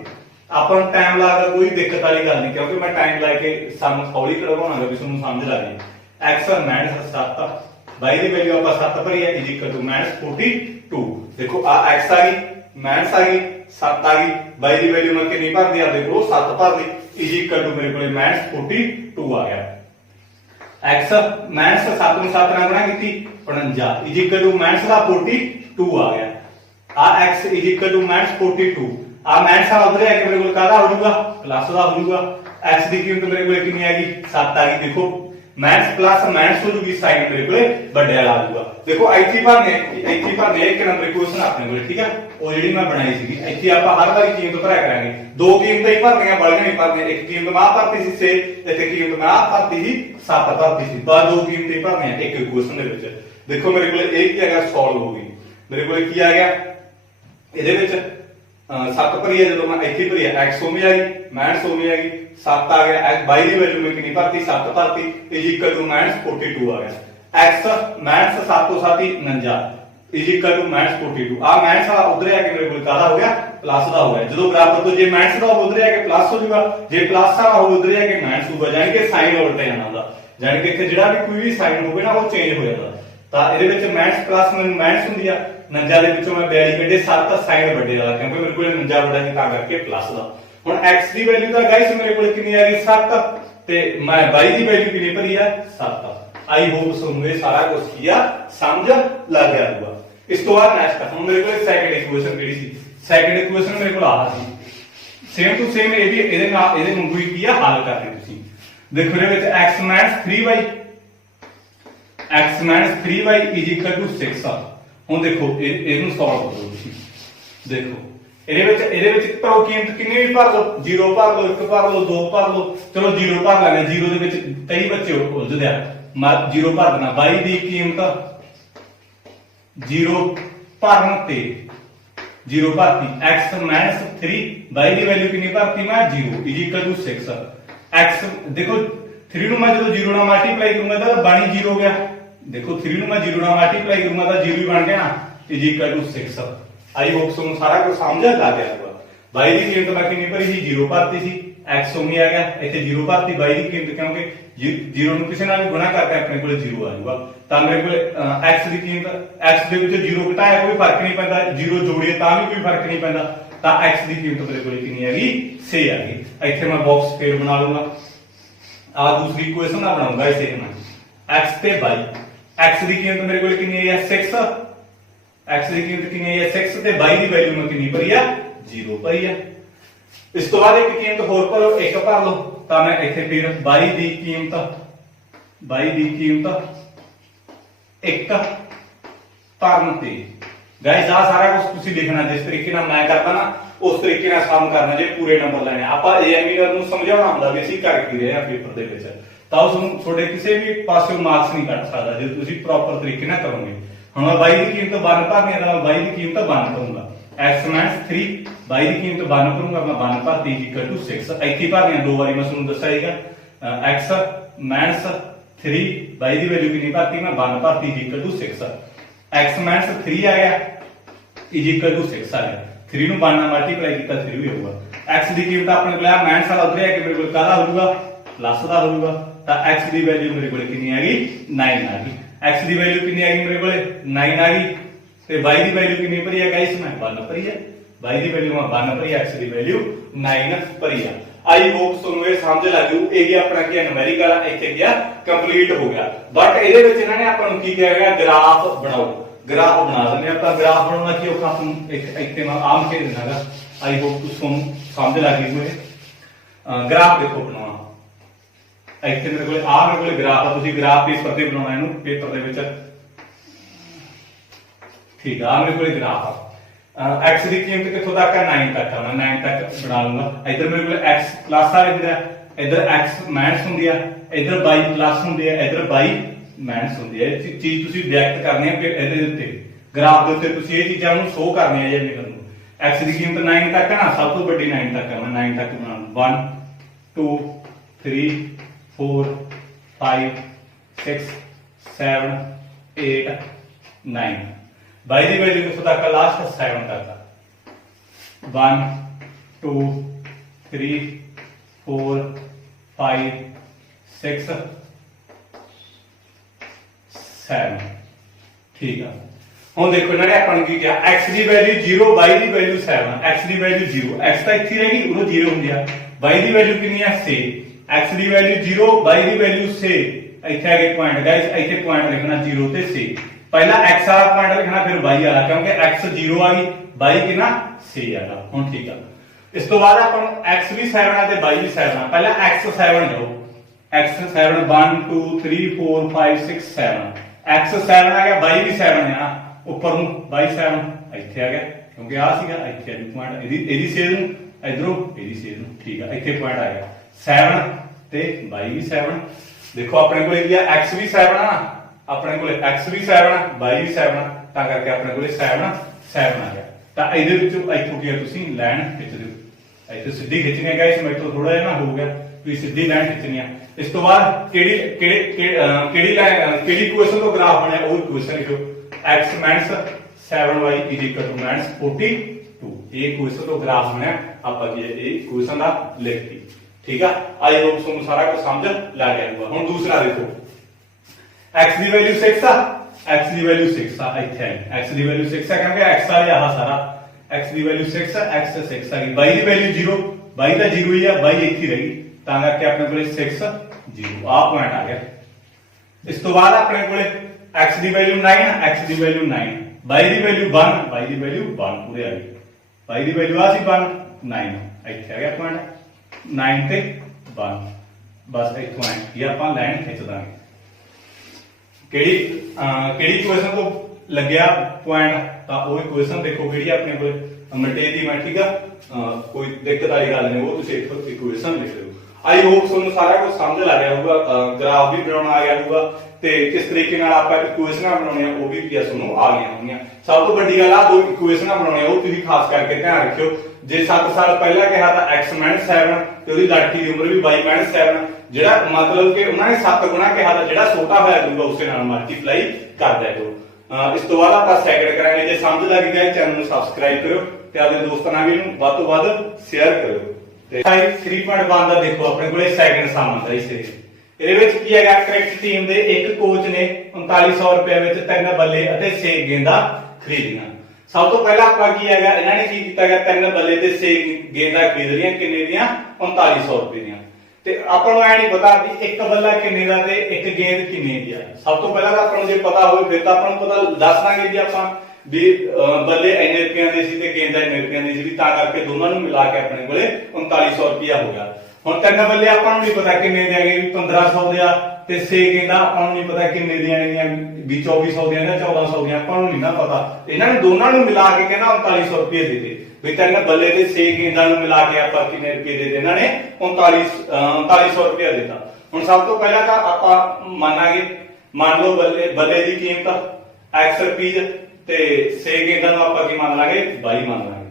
अपन टाइम लगदा, कोई दिक्कत वाली गल नहीं, क्योंकि मैं टाइम लैके सम हौली करवाउणा भी तुहानूं समझ लग जाए। x माइनस 7 y की वैल्यू आप 7 भरी है, इज इक्वल टू माइनस 42। देखो आ x आ गई, माइनस आ गई, 7 आ गई, y की वैल्यू मैं कितनी भर दी, आप देखो 7 भर दी, इज इक्वल टू मेरे को माइनस 42 आ गया। x माइनस 7 ਨੂੰ 7 ਨਾਲ ਗੁਣਾ ਕੀਤੀ 49 इज इक्वल टू माइनस ਦਾ 42 आ गया। आ x is equal to minus 42, आ माइनस वाला उधर आके मेरे को कादा हो जाऊगा, प्लस ਦਾ हो जाऊगा। x ਦੀ ਕੀਮਤ ਮੇਰੇ ਕੋਲ ਕਿੰਨੀ ਆ ਗਈ, 7 आ गई। देखो माइनस प्लस माइनस हो जाऊगी, साइन मेरे को ਵੱਡੇ ਵਾਲਾ ਆ ਜਾਊਗਾ। देखो ਇੱਥੇ ਭਰਨੇ ਇੱਕ ਨੰਬਰ ਕੁਐਸਚਨ ਆਪਣੇ ਕੋਲ, ਠੀਕ ਹੈ, ਉਹ ਜਿਹੜੀ ਮੈਂ ਬਣਾਈ ਸੀਗੀ। ਇੱਥੇ ਆਪਾਂ ਹਰ ਵਾਰੀ ਕੀਮਤ ਭਰਿਆ ਕਰਾਂਗੇ, ਦੋ ਕੀਮਤਾਂ ਹੀ ਭਰਨੀਆਂ, ਬੜੀਆਂ ਨਹੀਂ ਭਰਨੀਆਂ। ਇੱਕ ਕੀਮਤ ਮੈਂ ਭਰਤੀ ਸੀ 6, ਇੱਥੇ ਕੀਮਤ ਮੈਂ ਭਰਤੀ ਸੀ 7 ਭਰਤੀ ਸੀ, ਬਸ ਦੋ ਕੀਮਤਾਂ ਹੀ ਭਰਨੀਆਂ ਇੱਕ ਕੁਐਸਚਨ ਦੇ ਵਿੱਚ। ਦੇਖੋ ਮੇਰੇ ਕੋਲ ਇਹ ਕੀ ਹੈਗਾ, ਸੋਲਵ ਹੋ ਗਈ। ਮੇਰੇ ਕੋਲ ਕੀ ਆ ਗਿਆ, ਇਹਦੇ ਵਿੱਚ 7 ਭਰੀ ਹੈ, ਜਦੋਂ ਮੈਂ ਇੱਥੇ ਭਰੀ ਹੈ x ਉਵੇਂ ਆ ਗਈ, ਮਾਈਨਸ ਉਵੇਂ ਆ ਗਈ, 7 ਆ ਗਿਆ। y ਦੀ ਵੈਲਿਊ ਮੈਂ ਕਿੰਨੀ ਭਰਤੀ, 7 ਭਰਤੀ, ਇਜ ਇਕੁਅਲ ਟੂ ਮਾਈਨਸ 42 ਆ ਗਿਆ। x माइनस 7 ਤੋਂ 7 49 इज इक्वल टू माइनस 42। आ माइनस वाला उधर आके मेरे को कादा हो गया, प्लस ਦਾ हो गया। ਜਦੋਂ बराबर तो जे माइनस ਦਾ उधर आके प्लस हो जाएगा, जे प्लस वाला हो उधर आके माइनस होगा, यानी कि साइन उल्टा जाना ਹੁੰਦਾ। यानी कि ਇੱਥੇ ਜਿਹੜਾ ਵੀ ਕੋਈ ਵੀ ਸਾਈਨ ਹੋਵੇ ਨਾ, ਉਹ ਚੇਂਜ ਹੋ ਜਾਂਦਾ। ਤਾਂ ਇਹਦੇ ਵਿੱਚ ਮਾਈਨਸ ਪਲਸ ਮੈਨੂੰ ਮਾਈਨਸ ਹੁੰਦੀ ਆ, 49 ਦੇ ਵਿੱਚੋਂ ਮੈਂ 42 ਕੱਢੇ, 7 ਸਾਈਨ ਵੱਡੇ ਵਾਲਾ, ਕਿਉਂਕਿ ਮੇਰੇ ਕੋਲ 49 ਵੱਡਾ ਸੀ, ਤਾਂ ਕਰਕੇ ਪਲਸ ਦਾ। ਹੁਣ x ਦੀ ਵੈਲਿਊ ਦਾ ਗਾਇਸ ਮੇਰੇ ਕੋਲ ਕਿੰਨੀ ਆ ਗਈ, 7, ਤੇ ਮੈਂ y ਦੀ ਵੈਲਿਊ ਕਿੰਨੀ ਭਰੀ ਆ, 7। आई होप समझे सारा कुछ किया, समझ लग गया होगा। इस तो बाद नेक्स्ट हम मेरे को सेकंड इक्वेशन केड़ी सी, सेकंड इक्वेशन मेरे को आ सी, सेम टू सेम ये भी ਇਹਦੇ ਨਾਲ ਇਹਦੇ ਵਾਂਗੂ ਹੀ ਕੀ ਆ, ਹੱਲ ਕਰਨੀ ਤੁਸੀਂ। ਦੇਖੋ ਇਹਦੇ ਵਿੱਚ x - 3y is equal to 6 ਆ। ਹੁਣ ਦੇਖੋ ਇਹਨੂੰ ਸੋਲਵ ਕਰੋ ਤੁਸੀਂ। ਦੇਖੋ ਇਹਦੇ ਵਿੱਚ ਭਰੋ ਕੀਮਤ, ਕਿੰਨੀ ਵੀ ਭਰ ਲਓ, 0 ਭਰ ਲਓ, 1 ਭਰ ਲਓ, 2 ਭਰ ਲਓ, ਚਲੋ 0 ਭਰ ਲੈਣੇ। 0 ਦੇ ਵਿੱਚ ਕਈ ਬੱਚੇ ਉਲਝਦੇ ਆ, 0 ਭਰ ਦੇਣਾ। y ਦੀ ਕੀਮਤ 0 ਭਰਨ ਤੇ 0 ਭਰਤੀ, x - 3 y ਦੀ ਵੈਲਿਊ ਕਿੰਨੀ ਭਰਤੀ ਮੈਂ, 0 ਇਜ ਇਕੁਅਲ ਟੂ 6। x ਦੇਖੋ 3 ਨੂੰ ਮੈਂ ਜਦੋਂ 0 ਨਾਲ ਮਲਟੀਪਲਾਈ ਕਰੂੰਗਾ ਤਾਂ ਬਣ ਹੀ 0 ਹੋ ਗਿਆ। ਦੇਖੋ 3 ਨੂੰ ਮੈਂ 0 ਨਾਲ ਮਲਟੀਪਲਾਈ ਕਰੂੰਗਾ ਤਾਂ 0 ਹੀ ਬਣ ਗਿਆ ਨਾ, is equal to 6। I hope ਤੁਹਾਨੂੰ ਸਾਰਾ ਕੁਝ ਸਮਝ ਲੱਗ ਗਿਆ ਹੋਊਗਾ। y ਦੀ ਕੀਮਤ ਮੈਂ ਕਿੰਨੀ ਭਰੀ ਸੀ, 0 ਭਰਤੀ ਸੀ, x ਉਵੇਂ ਆ ਗਿਆ, ਇੱਥੇ 0 ਭਰਤੀ। y ਦੀ ਕੀਮਤ ਕਿਉਂਕਿ 0 ਨੂੰ ਕਿਸੇ ਨਾਲ ਵੀ ਗੁਣਾ ਕਰਕੇ ਆਪਣੇ ਕੋਲ 0 ਆ ਜਾਊਗਾ, ਤਾਂ ਮੇਰੇ ਕੋਲ x ਦੀ ਕੀਮਤ, x ਦੇ ਵਿੱਚ 0 ਘਟਾਇਆ ਕੋਈ ਫਰਕ ਨਹੀਂ ਪੈਂਦਾ, 0 ਜੋੜੀਏ ਤਾਂ ਵੀ ਕੋਈ ਫਰਕ ਨਹੀਂ ਪੈਂਦਾ, ਤਾਂ x ਦੀ ਕੀਮਤ ਮੇਰੇ ਕੋਲ ਕਿੰਨੀ ਆ ਗਈ, 6 ਆ ਗਈ। ਇੱਥੇ ਮੈਂ ਬਾਕਸ ਫੇਰ ਬਣਾ ਲੂੰਗਾ। ਆ ਦੂਸਰੀ ਇਕੁਏਸ਼ਨ ਦਾ ਬਣਾਉਂਗਾ ਇਸੇ ਨਾਲ, x ਤੇ y। x ਦੀ ਕੀਮਤ ਮੇਰੇ ਕੋਲ ਕਿੰਨੀ ਹੈ, 6। x ਦੀ ਕੀਮਤ ਕਿੰਨੀ ਹੈ, 6, ਤੇ y ਦੀ ਵੈਲਿਊ ਮੈਂ ਕਿੰਨੀ ਭਰੀ ਆ, 0 ਭਰੀ ਆ। ਇਸ ਤੋਂ ਬਾਅਦ ਇੱਕ ਕੀਮਤ ਹੋਰ ਭਰੋ, 1 ਭਰ ਲਓ, ਤਾਂ ਮੈਂ ਇੱਥੇ ਫਿਰ y ਦੀ ਕੀਮਤ 1 ਭਰਨ ਤੇ ਗਾਇਸ ਆ ਸਾਰਾ ਕੁਝ ਤੁਸੀਂ ਲਿਖਣਾ ਜਿਸ ਤਰੀਕੇ ਨਾਲ ਮੈਂ ਕਰਦਾ ਨਾ, ਉਸ ਤਰੀਕੇ ਨਾਲ ਸਮ ਕਰਨਾ ਜੇ ਪੂਰੇ ਨੰਬਰ ਲੈਣੇ। ਆਪਾਂ ਐਗਜ਼ਾਮੀਨਰ ਨੂੰ ਸਮਝਾਉਣਾ ਹੁੰਦਾ ਵੀ ਅਸੀਂ ਕਰ ਕੀ ਰਹੇ ਆ ਪੇਪਰ ਦੇ ਵਿੱਚ, ਤਾਂ ਉਸ ਨੂੰ ਤੁਹਾਡੇ ਕਿਸੇ ਵੀ ਪਾਸੇ ਮਾਰਕਸ ਨਹੀਂ ਕੱਟ ਸਕਦਾ ਜੇ ਤੁਸੀਂ ਪ੍ਰੋਪਰ ਤਰੀਕੇ ਨਾਲ ਕਰੋਗੇ। ਹੁਣ ਮੈਂ y ਦੀ ਕੀਮਤ 1 ਭਰਨੀ ਹੈ ਤਾਂ ਮੈਂ y ਦੀ ਕੀਮਤ 1 ਕਰੂੰਗਾ, x - 3 y ਦੀ ਕੀਮਤ 1 ਕਰੂੰਗਾ, ਮੈਂ 1 ਭਰਤੀ ਇਕੁਅਲ ਟੂ 6। ਇੱਥੇ ਭਰਨੀਆਂ ਦੋ ਵਾਰੀ ਮੈਂ ਤੁਹਾਨੂੰ ਦੱਸਿਆ ਸੀਗਾ, x - 3 y ਦੀ ਵੈਲਿਊ ਕਿੰਨੀ ਭਰਤੀ, ਮੈਂ 1 ਭਰਤੀ ਇਕੁਅਲ ਟੂ 6। x - 3 ਆ ਗਿਆ, ਇਜ ਇਕੁਅਲ ਟੂ 6 ਆ ਗਿਆ। 3 ਨੂੰ 1 ਨਾਲ ਮਲਟੀਪਲਾਈ ਕੀਤਾ 3 ਵੀ ਹੋਊਗਾ। x ਦੀ ਕੀਮਤ ਆਪਣੇ ਕੋਲ ਆ, ਮਾਈਨਸ ਵਾਲਾ ਉਧਰ ਆ ਕੇ ਮੇਰੇ ਕੋਲ ਕਾਹਦਾ ਹੋ ਜਾਊਗਾ, ਪਲੱਸ ਦਾ ਹੋ ਜਾਊਗਾ, ਤਾਂ x ਦੀ ਵੈਲਿਊ ਮੇਰੇ ਕੋਲ ਕਿੰਨੀ ਆ ਗਈ, 9 ਆ ਗਈ। x ਦੀ ਵੈਲਿਊ ਕਿੰਨੀ ਆ ਗਈ ਮੇਰੇ ਕੋਲ, 9 ਆ ਗਈ, ਤੇ y ਦੀ ਵੈਲਿਊ ਕਿੰਨੀ ਭਰੀ ਹੈ ਗਾਇਸ, ਮੈਂ 1 ਭਰੀ ਹੈ। y ਦੀ ਵੈਲਿਊ ਮੈਂ 1 ਭਰੀ, x ਦੀ ਵੈਲਿਊ 9 ਭਰੀ ਆ। आई होप ਤੁਹਾਨੂੰ ਇਹ ਸਮਝ ਲੱਗ ਜੂ। ਇਹ ਗਿਆ ਆਪਣਾ ਕੀ ਨੂਮੈਰੀਕਲ, ਇੱਥੇ ਗਿਆ ਕੰਪਲੀਟ ਹੋ ਗਿਆ। ਬਟ ਇਹਦੇ ਵਿੱਚ ਇਹਨਾਂ ਨੇ ਆਪਾਂ ਨੂੰ ਕੀ ਕਿਹਾ ਗਿਆ, ਗ੍ਰਾਫ ਬਣਾਓ। ਗ੍ਰਾਫ ਬਣਾ ਦਿੰਦੇ ਆਪਾਂ। ਗ੍ਰਾਫ ਬਣਾਉਣਾ ਕੀ ਔਖਾ, ਤੁਹਾਨੂੰ ਇੱਕ ਇੱਥੇ ਮੈਂ ਆਮ ਖੇਡ ਦੇਣਾਗਾ। आई होप ਤੁਹਾਨੂੰ ਸਮਝ ਲੱਗ ਗਈ ਹੋਵੇ। ਗ੍ਰਾਫ ਦੇਖੋ ਬਣਾਉਣਾ, ਇੱਥੇ ਮੇਰੇ ਕੋਲ ਗ੍ਰਾਫ ਆ, ਤੁਸੀਂ ਗ੍ਰਾਫ ਪੇਪਰ ਤੇ ਬਣਾਉਣਾ, ਇਹਨੂੰ ਪੇਪਰ ਦੇ ਵਿੱਚ, ਠੀਕ ਆ। ਮੇਰੇ ਕੋਲ ਗ੍ਰਾਫ ਆ, x ਦੀ ਕੀਮਤ ਕਿੱਥੋਂ ਤੱਕ ਹੈ, 9 ਤੱਕ ਆ, ਮੈਂ 9 ਤੱਕ ਬਣਾ ਲੂੰਗਾ। ਇੱਧਰ ਮੇਰੇ ਕੋਲ x ਪਲੱਸ ਆ ਰਿਹਾ, ਇੱਧਰ x ਮਾਈਨਸ ਹੁੰਦੀ ਆ, ਇੱਧਰ y ਪਲੱਸ ਹੁੰਦੀ ਆ, ਇੱਧਰ y ਮਾਈਨਸ ਹੁੰਦੀ ਆ। ਇਹ ਚੀਜ਼ ਤੁਸੀਂ ਰਿਐਕਟ ਕਰਨੀ ਹੈ ਇਹਦੇ ਉੱਤੇ, ਗ੍ਰਾਫ ਦੇ ਉੱਤੇ ਤੁਸੀਂ ਇਹ ਚੀਜ਼ਾਂ ਨੂੰ ਸ਼ੋ ਕਰਨੀਆਂ ਜੇ ਨਿਕਲ ਨੂੰ। x ਦੀ ਕੀਮਤ 9 ਤੱਕ ਹੈ ਨਾ, ਸਭ ਤੋਂ ਵੱਡੀ 9 ਤੱਕ ਹੈ, ਮੈਂ 9 ਤੱਕ ਬਣਾ ਲੂੰ। 1 2 3 4 5 6 7 8 9 बाई की वैल्यू कितों तक लास्ट 7 तक 1 2 3 4 5 6 7 ठीक है। ਹੁਣ ਦੇਖੋ ਇਹਨਾਂ ਨੇ ਆਪਾਂ ਨੂੰ ਕੀ ਕਿਹਾ x ਦੀ ਵੈਲਿਊ 0 y ਦੀ ਵੈਲਿਊ 7 x ਦੀ ਵੈਲਿਊ 0 x ਤਾਂ ਇੱਥੇ ਰਹੇਗੀ ਉਦੋਂ 0 ਹੁੰਦੀ ਆ y ਦੀ ਵੈਲਿਊ ਕਿੰਨੀ ਆ 6 x ਦੀ ਵੈਲਿਊ 0 y ਦੀ ਵੈਲਿਊ 6 ਇੱਥੇ ਆ ਗਏ ਪੁਆਇੰਟ ਗਾਇਸ ਇੱਥੇ ਪੁਆਇੰਟ ਲਿਖਣਾ 0 ਤੇ 6 ਪਹਿਲਾਂ x ਵਾਲਾ ਪੁਆਇੰਟ ਲਿਖਣਾ ਫਿਰ y ਵਾਲਾ ਕਿਉਂਕਿ x 0 ਆ ਗਈ y ਕਿੰਨਾ 6 ਆਗਾ। ਹੁਣ ਠੀਕ ਆ ਇਸ ਤੋਂ ਬਾਅਦ ਆਪਾਂ ਨੂੰ x ਵੀ 7 ਆ ਤੇ y ਵੀ 7 ਆ ਪਹਿਲਾਂ x 7 ਜਾਓ x 7 1 2 3 4 5 6 7 x 7 ਆ ਗਿਆ y ਵੀ 7 ਆ ਉੱਪਰ ਨੂੰ y 7 ਇੱਥੇ ਆ ਗਿਆ ਕਿਉਂਕਿ ਆ ਸੀਗਾ ਇੱਥੇ ਵੀ ਪੁਆਇੰਟ ਇਹਦੀ ਸੇਧ ਨੂੰ ਇਧਰੋਂ ਇਹਦੀ ਸੇਧ ਨੂੰ ਠੀਕ ਆ ਇੱਥੇ ਪੁਆਇੰਟ ਆ ਗਿਆ 7 ਤੇ y ਵੀ 7 ਦੇਖੋ ਆਪਣੇ ਕੋਲ ਕੀ ਆ x ਵੀ 7 ਆ ਆਪਣੇ ਕੋਲ x ਵੀ 7 ਆ y ਵੀ 7 ਆ ਤਾਂ ਕਰਕੇ ਆਪਣੇ ਕੋਲ 7 ਆ ਗਿਆ ਤਾਂ ਇਹਦੇ ਵਿੱਚੋਂ ਇੱਥੋਂ ਕੀ ਤੁਸੀਂ ਲਾਈਨ ਖਿੱਚ ਦਿਓ ਇੱਥੇ ਸਿੱਧੀ ਖਿੱਚਣੀ ਹੈ ਗਾਇਸ ਮੇਰੇ ਤੋਂ ਥੋੜਾ ਜਿਹਾ ਨਾ ਹੋ ਗਿਆ ਵੀ ਸਿੱਧੀ ਲਾਈਨ ਖਿੱਚਣੀ ਆ ਇਸ ਤੋਂ ਬਾਅਦ ਕਿਹੜੀ ਲਾਈਨ ਕਿਹੜੀ ਇਕੁਏਸ਼ਨ ਤੋਂ ਗ੍ਰਾਫ ਬਣਿਆ ਉਹ ਇਕੁਏਸ਼ਨ ਲਿਖੋ x - 7y = -42 ਇਹ ਇਕੁਏਸ਼ਨ ਤੋਂ ਗ੍ਰਾਫ ਬਣਿਆ ਆਪਾਂ ਕੀ ਇਹ ਇਕੁਏਸ਼ਨ ਦਾ ਲਿਖਤੀ ਠੀਕ ਆ ਆਈ ਹੋਪ ਤੁਹਾਨੂੰ ਸਾਰਾ ਕੁਝ ਸਮਝ ਲੱਗ ਗਿਆ ਹੋਊਗਾ। ਹੁਣ ਦੂਸਰਾ ਦੇਖੋ x ਦੀ ਵੈਲਿਊ 6 ਆ x ਦੀ ਵੈਲਿਊ 6 ਆ ਇੱਥੇ ਹੈ x ਦੀ ਵੈਲਿਊ 6 ਆ ਕਿਉਂਕਿ x ਵਾਲੇ ਆਹ ਸਾਰਾ x ਦੀ ਵੈਲਿਊ 6 ਆ x 6 ਆ ਗਈ y ਦੀ ਵੈਲਿਊ 0 y ਦਾ 0 ਹੀ ਆ y ਇੱਥੇ ਰਹੀ ਤਾਂ ਕਰਕੇ ਆਪਣੇ ਕੋਲੇ 6 0 ਆ ਪੁਆਇੰਟ ਆ ਗਿਆ। ਇਸ ਤੋਂ ਬਾਅਦ ਆਪਣੇ ਕੋਲੇ x ਦੀ ਵੈਲਿਊ 9 x ਦੀ ਵੈਲਿਊ 9 y ਦੀ ਵੈਲਿਊ 1 y ਦੀ ਵੈਲਿਊ 1 ਪੂਰੇ ਆ ਗਈ y ਦੀ ਵੈਲਿਊ ਆ ਸੀ 1 9 ਇੱਥੇ ਆ ਗਿਆ ਪੁਆਇੰਟ 9 ਤੇ 1 ਬਸ ਇੱਥੋਂ ਆਏ ਇਹ ਆਪਾਂ ਲਾਈਨ ਖਿੱਚ ਦਾਂਗੇ ਕਿਹੜੀ ਇਕੁਏਸ਼ਨ ਤੋਂ ਲੱਗਿਆ ਪੁਆਇੰਟ ਤਾਂ ਉਹ ਇਕੁਏਸ਼ਨ ਦੇਖੋ ਕਿਹੜੀ ਆਪਣੇ ਕੋਲ ਮੈਥਮੈਟਿਕ ਆ ਕੋਈ ਦਿੱਕਤ ਵਾਲੀ ਗੱਲ ਨਹੀਂ ਉਹ ਤੁਸੀਂ ਇੱਕ ਇਕੁਏਸ਼ਨ ਲਿਖ ਲਓ। ਆਈ ਹੋਪ ਤੁਹਾਨੂੰ ਸਾਰਾ ਕੁਝ ਸਮਝ ਲੱਗ ਗਿਆ ਹੋਊਗਾ ਗ੍ਰਾਫ ਵੀ ਬਣਾਉਣਾ ਆ ਗਿਆ ਹੋਊਗਾ ਤੇ ਕਿਸ ਤਰੀਕੇ ਨਾਲ ਆਪਾਂ ਇਕੁਏਸ਼ਨਾਂ ਬਣਾਉਣੀਆਂ ਉਹ ਵੀ ਤੁਹਾਨੂੰ ਆ ਗਈਆਂ ਹੋਣਗੀਆਂ। ਸਭ ਤੋਂ ਵੱਡੀ ਗੱਲ ਆ ਦੋ ਇਕੁਏਸ਼ਨਾਂ ਬਣਾਉਣੀਆਂ ਉਹ ਤੁਸੀਂ ਖਾਸ ਕਰਕੇ ਧਿਆਨ ਰੱਖਿਓ ਜੇ 7 ਸਾਲ ਪਹਿਲਾਂ ਕਿਹਾ ਤਾਂ x - 7 ਤੇ ਉਹਦੀ ਲੜਕੀ ਦੀ ਉਮਰ ਵੀ y - 7 ਜਿਹੜਾ ਮਤਲਬ ਕਿ ਉਹਨਾਂ ਨੇ 7 ਗੁਣਾ ਕਿਹਾ ਤਾਂ ਜਿਹੜਾ ਛੋਟਾ ਹੋਇਆ ਜਾਊਗਾ ਉਸੇ ਨਾਲ ਮਲਟੀਪਲਾਈ ਕਰ ਦਿਆ ਕਰੋ। ਇਸ ਤੋਂ ਬਾਅਦ ਆਪਾਂ ਸੈਕਿੰਡ ਕਰਾਂਗੇ ਜੇ ਸਮਝ ਲੱਗ ਗਿਆ ਚੈਨਲ ਨੂੰ ਸਬਸਕ੍ਰਾਈਬ ਕਰਿਓ ਤੇ ਆਪਣੇ ਦੋਸਤਾਂ ਨਾਲ ਵੀ ਇਹਨੂੰ ਵੱਧ ਤੋਂ ਵੱਧ ਸ਼ੇਅਰ ਕਰਿਓ। ਤੇ 3.1 ਦਾ ਦੇਖੋ ਆਪਣੇ ਕੋਲੇ ਸੈਕਿੰਡ ਸਮ ਆਉਂਦਾ ਇਸ ਇਹਦੇ ਵਿੱਚ ਕੀ ਹੈਗਾ ਕ੍ਰਿਕਟ ਟੀਮ ਦੇ ਇੱਕ ਕੋਚ ਨੇ 3900 ਰੁਪਏ ਵਿੱਚ 3 ਬੱਲੇ ਅਤੇ 6 ਗੇਂਦਾਂ ਖਰੀਦੀਆਂ। ਸਭ ਤੋਂ ਪਹਿਲਾਂ ਆਪਾਂ ਕੀ ਹੈਗਾ ਇਹਨਾਂ ਨੇ ਕੀ ਕੀਤਾ ਹੈਗਾ 3 ਬੱਲੇ ਤੇ 6 ਗੇਂਦਾਂ ਖਰੀਦ ਲੀਆਂ ਕਿੰਨੇ ਦੀਆਂ 3900 ਰੁਪਏ ਦੀਆਂ ਤੇ ਆਪਾਂ ਨੂੰ ਐ ਨਹੀਂ ਪਤਾ ਵੀ ਇੱਕ ਬੱਲਾ ਕਿੰਨੇ ਦਾ ਤੇ ਇੱਕ ਗੇਂਦ ਕਿੰਨੇ ਦੀ ਆ। ਸਭ ਤੋਂ ਪਹਿਲਾਂ ਤਾਂ ਆਪਾਂ ਨੂੰ ਜੇ ਪਤਾ ਹੋਵੇ ਫਿਰ ਤਾਂ ਆਪਾਂ ਨੂੰ ਪਤਾ ਦੱਸ ਦਾਂਗੇ ਜੀ ਆਪਾਂ ਵੀ ਬੱਲੇ ਇੰਨੇ ਰੁਪਈਆਂ ਦੇ ਸੀ ਤੇ ਗੇਂਦਾਂ ਇੰਨੇ ਰੁਪਈਆਂ ਦੀ ਸੀ ਵੀ ਤਾਂ ਕਰਕੇ ਦੋਨਾਂ ਨੂੰ ਮਿਲਾ ਕੇ ਆਪਣੇ ਕੋਲੇ 3900 ਰੁਪਇਆ ਹੋ ਗਿਆ। ਹੁਣ 3 ਬੱਲੇ ਆਪਾਂ ਨੂੰ ਨਹੀਂ ਪਤਾ ਕਿੰਨੇ ਦੇ ਆਗੇ ਵੀ 1500 ਦੇ ਆ ਤੇ 6 ਗੇਂਦਾਂ ਆਪਾਂ ਨੂੰ ਨਹੀਂ ਪਤਾ ਕਿੰਨੇ ਦੀਆਂ ਆਣਗੀਆਂ ਵੀ 2400 ਦੀਆਂ ਜਾਂ 1400 ਦੀਆਂ ਆਪਾਂ ਨੂੰ ਨਹੀਂ ਨਾ ਪਤਾ। ਇਹਨਾਂ ਨੇ ਦੋਨਾਂ ਨੂੰ ਮਿਲਾ ਕੇ ਕਹਿੰਦਾ 3900 ਰੁਪਏ ਦੇ ਦੇ ਵੀ 3 ਬੱਲੇ ਤੇ 6 ਗੇਂਦਾਂ ਨੂੰ ਮਿਲਾ ਕੇ ਆਪਾਂ ਕਿੰਨੇ ਰੁਪਏ ਦੇ ਦੇ ਇਹਨਾਂ ਨੇ 3900 ਰੁਪਏ ਦਿੱਤਾ। ਹੁਣ ਸਭ ਤੋਂ ਪਹਿਲਾਂ ਤਾਂ ਆਪਾਂ ਮੰਨਾਂਗੇ ਮੰਨ ਲਓ ਬੱਲੇ ਦੀ ਕੀਮਤ x ਰੁਪਏ ਤੇ 6 ਗੇਂਦਾਂ ਨੂੰ ਆਪਾਂ ਕੀ ਮੰਨ ਲਾਂਗੇ y ਮੰਨ ਲਾਂਗੇ।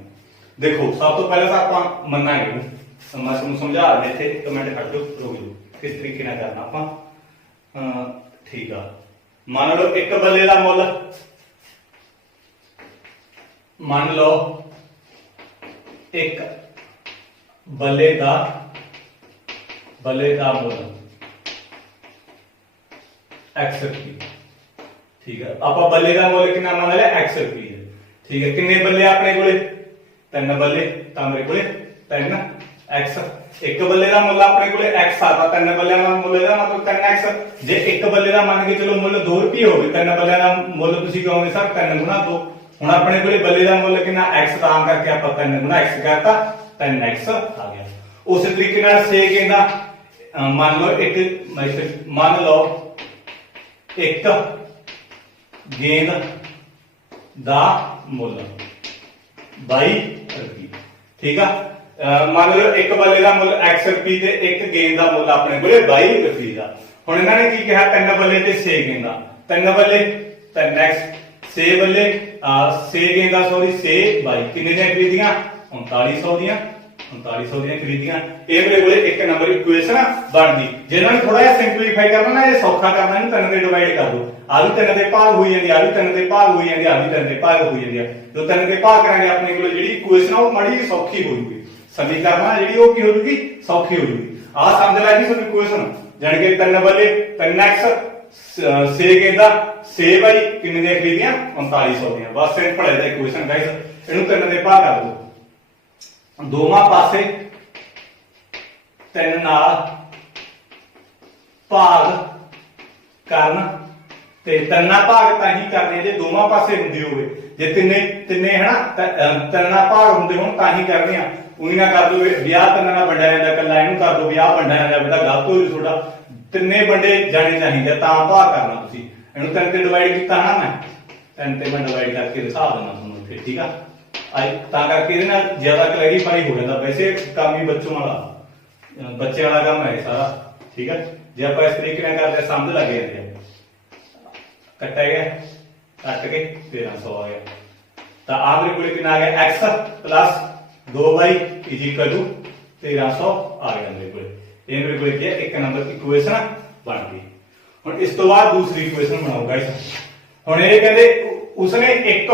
ਦੇਖੋ ਸਭ ਤੋਂ ਪਹਿਲਾਂ ਤਾਂ ਆਪਾਂ ਮੰਨਾਂਗੇ ਮੈਂ ਤੁਹਾਨੂੰ ਸਮਝਾ ਰਿਹਾ ਇੱਥੇ ਕਮੈਂਟ ਕੱਢ ਦਿਓ ਰੋਕ ਦਿਓ ਕਿਸ ਤਰੀਕੇ ਨਾਲ ਕਰਨਾ ਆਪਾਂ ਠੀਕ ਆ। ਮੰਨ ਲਓ ਇੱਕ ਬੱਲੇ ਦਾ ਮੁੱਲ ਮੰਨ ਲਓ ਇੱਕ ਬੱਲੇ ਦਾ ਮੁੱਲ x ਰੁਪਏ ਠੀਕ ਹੈ। ਆਪਾਂ ਬੱਲੇ ਦਾ ਮੁੱਲ ਕਿੰਨਾ ਮੰਨ ਲਿਆ x ਰੁਪਏ ਠੀਕ ਹੈ। ਕਿੰਨੇ ਬੱਲੇ ਆਪਣੇ ਕੋਲੇ 3 ਬੱਲੇ ਤਾਂ ਮੇਰੇ ਕੋਲੇ 3x ਇੱਕ ਬੱਲੇ ਦਾ ਮੁੱਲ ਆਪਣੇ ਕੋਲੇ x ਆਦਾ 3 ਬੱਲਿਆਂ ਦਾ ਮੁੱਲ ਇਹਦਾ ਮਤਲਬ 3x ਜੇ ਇੱਕ ਬੱਲੇ ਦਾ ਮੰਨ ਕੇ ਚਲੋ ਮੁੱਲ 2 ਰੁਪਏ ਹੋਵੇ 3 ਬੱਲਿਆਂ ਦਾ ਮੁੱਲ ਤੁਸੀਂ ਕਹੋਗੇ ਸਰ 3 ਗੁਣਾ 2 ਹੁਣ ਆਪਣੇ ਕੋਲੇ ਬੱਲੇ ਦਾ ਮੁੱਲ ਕਿੰਨਾ x ਤਾਂ ਕਰਕੇ ਆਪਾਂ 3 ਗੁਣਾ x ਕਰਤਾ 3x ਆ ਗਿਆ। ਉਸੇ ਤਰੀਕੇ ਨਾਲ 6 ਗੇਂਦਾਂ ਮੰਨ ਲਓ ਇੱਕ ਗੇਂਦ ਦਾ ਮੁੱਲ 22 ਰੁਪਏ ਠੀਕ ਆ। ਮੰਨ ਲਓ ਇੱਕ ਬੱਲੇ ਦਾ ਮੁੱਲ x ਰੁਪਏ ਤੇ ਇੱਕ ਗੇਂਦ ਦਾ ਮੁੱਲ ਆਪਣੇ ਕੋਲੇ 22 ਰੁਪਏ ਦਾ। ਹੁਣ ਇਹਨਾਂ ਨੇ ਕੀ ਕਿਹਾ 3 ਬੱਲੇ ਤੇ 6 ਗੇਂਦਾਂ 3 ਬੱਲੇ 3x 6 ਬੱਲੇ 6 ਗੇਂਦਾਂ 6 22 ਕਿੰਨੇ ਦੀਆਂ ਖਰੀਦੀਆਂ 3900 ਦੀਆਂ 3900 ਦੀਆਂ ਖਰੀਦੀਆਂ। ਇਹ ਮੇਰੇ ਕੋਲੇ ਇੱਕ ਨੰਬਰ ਇਕੁਏਸ਼ਨ ਬਣ ਗਈ। ਜਿਹਨਾਂ ਨੂੰ ਥੋੜਾ ਜਿਹਾ ਸਿੰਪਲੀਫਾਈ ਕਰਨਾ ਨਾ, ਇਹ ਸੌਖਾ ਕਰਨਾ, ਇਹਨੂੰ 3 ਦੇ ਡਿਵਾਈਡ ਕਰ ਦੋ। ਆ ਵੀ 3 ਦੇ ਭਾਗ ਹੋਈ ਜਾਂਦੀ, ਆ ਵੀ 3 ਦੇ ਭਾਗ ਹੋਈ ਜਾਂਦੀ, ਆ ਵੀ 3 ਦੇ ਭਾਗ ਹੋਈ ਜਾਂਦੀ ਆ। ਜਦੋਂ 3 ਦੇ ਭਾਗ ਕਰਾਂਗੇ ਆਪਣੇ ਕੋਲੇ ਜਿਹੜੀ ਇਕੁਏਸ਼ਨ ਆ ਉਹ ਮਾੜੀ ਜਿਹੀ ਸੌਖੀ ਹੋ ਜੂਗੀ। ਸਮੀਕਰਨ ਜਿਹੜੀ ਉਹ ਕੀ ਹੋ ਜੂਗੀ, ਸੌਖੀ ਹੋ ਜੂਗੀ। ਆ ਸਮਝ ਲੈ ਜੀ ਤੁਹਾਨੂੰ ਇਕੁਏਸ਼ਨ, ਜਾਣੀ ਕਿ 3 ਬੱਲੇ 3x 6 ਕਹਿੰਦਾ 6 ਬਾਈ ਕਿੰਨੇ ਦੀਆਂ ਖਰੀਦੀਆਂ 3900 ਦੀਆਂ। ਬਸ ਸਿੰਪਲ ਹੈ ਇਹਦਾ ਇਕੁਏਸ਼ਨ ਗਾਇਸ। ਇਹਨੂੰ 3 ਦੇ ਭਾਗ ਕਰ ਦੋ, ਦੋਵਾਂ ਪਾਸੇ 3 ਨਾਲ ਭਾਗ ਕਰਨ ਤੇ 3 ਨਾਲ ਭਾਗ ਤਾਂ ਹੀ ਕਰਨੇ ਜੇ ਦੋਵਾਂ ਪਾਸੇ ਹੁੰਦੀ ਹੋਵੇ। ਜੇ ਤਿੰਨੇ ਹਨਾ 3 ਨਾਲ ਭਾਗ ਹੁੰਦੇ ਹੋਣ ਤਾਂ ਹੀ ਕਰਨੇ ਆ। ਉਹੀ ਨਾ ਕਰ ਦੋ ਵਿਆਹ 3 ਨਾਲ ਵੰਡਿਆ ਜਾਂਦਾ, ਕੱਲਾ ਇਹਨੂੰ ਕਰ ਦੋ ਵਿਆਹ ਵੰਡਿਆ ਜਾਂਦਾ, ਬੇਟਾ ਗਲਤ ਹੋ ਜੂ ਤੁਹਾਡਾ। ਤਿੰਨੇ ਵੰਡੇ ਜਾਣੇ ਚਾਹੀਦੇ ਤਾਂ ਭਾਗ ਕਰਨਾ। ਤੁਸੀਂ ਇਹਨੂੰ 3 ਤੇ ਡਿਵਾਈਡ ਕੀਤਾ ਨਾ, ਮੈਂ 3 ਤੇ ਮੈਂ ਡਿਵਾਈਡ ਕਰਕੇ ਦਿਖਾ ਦਿੰਦਾ ਤੁਹਾਨੂੰ ਇੱਥੇ, ਠੀਕ ਆ। ਤਾਂ ਕਰਕੇ ਇਹਦੇ ਨਾਲ ਜ਼ਿਆਦਾ ਕਲੈਰੀਫਾਈ ਹੋ ਜਾਂਦਾ। ਵੈਸੇ ਕੰਮ ਹੀ ਬੱਚੋਂ ਵਾਲਾ, ਬੱਚੇ ਵਾਲਾ ਕੰਮ ਹੈ ਸਾਰਾ, ਠੀਕ ਹੈ। ਜੇ ਆਪਾਂ ਇਸ ਤਰੀਕੇ ਨਾਲ ਕਰਦੇ ਸਮਝ ਲੱਗ ਜਾਂਦੇ ਆ। ਕੱਟਿਆ ਗਿਆ, ਕੱਟ ਕੇ 1300 ਆ ਗਿਆ। ਤਾਂ ਆਹ ਮੇਰੇ ਕੋਲ ਕਿੰਨਾ ਆ ਗਿਆ, x 2y = 1300 ਆ ਗਿਆ ਮੇਰੇ ਕੋਲ। ਇਹ ਮੇਰੇ ਕੋਲ ਕੀ ਹੈ, ਇੱਕ ਨੰਬਰ ਇਕੁਏਸ਼ਨ ਬਣ ਗਈ। ਹੁਣ ਇਸ ਤੋਂ ਬਾਅਦ ਦੂਸਰੀ ਇਕੁਏਸ਼ਨ ਬਣਾਓ ਗਾਇਸ। ਹੁਣ ਇਹ ਕਹਿੰਦੇ ਉਸਨੇ ਇੱਕ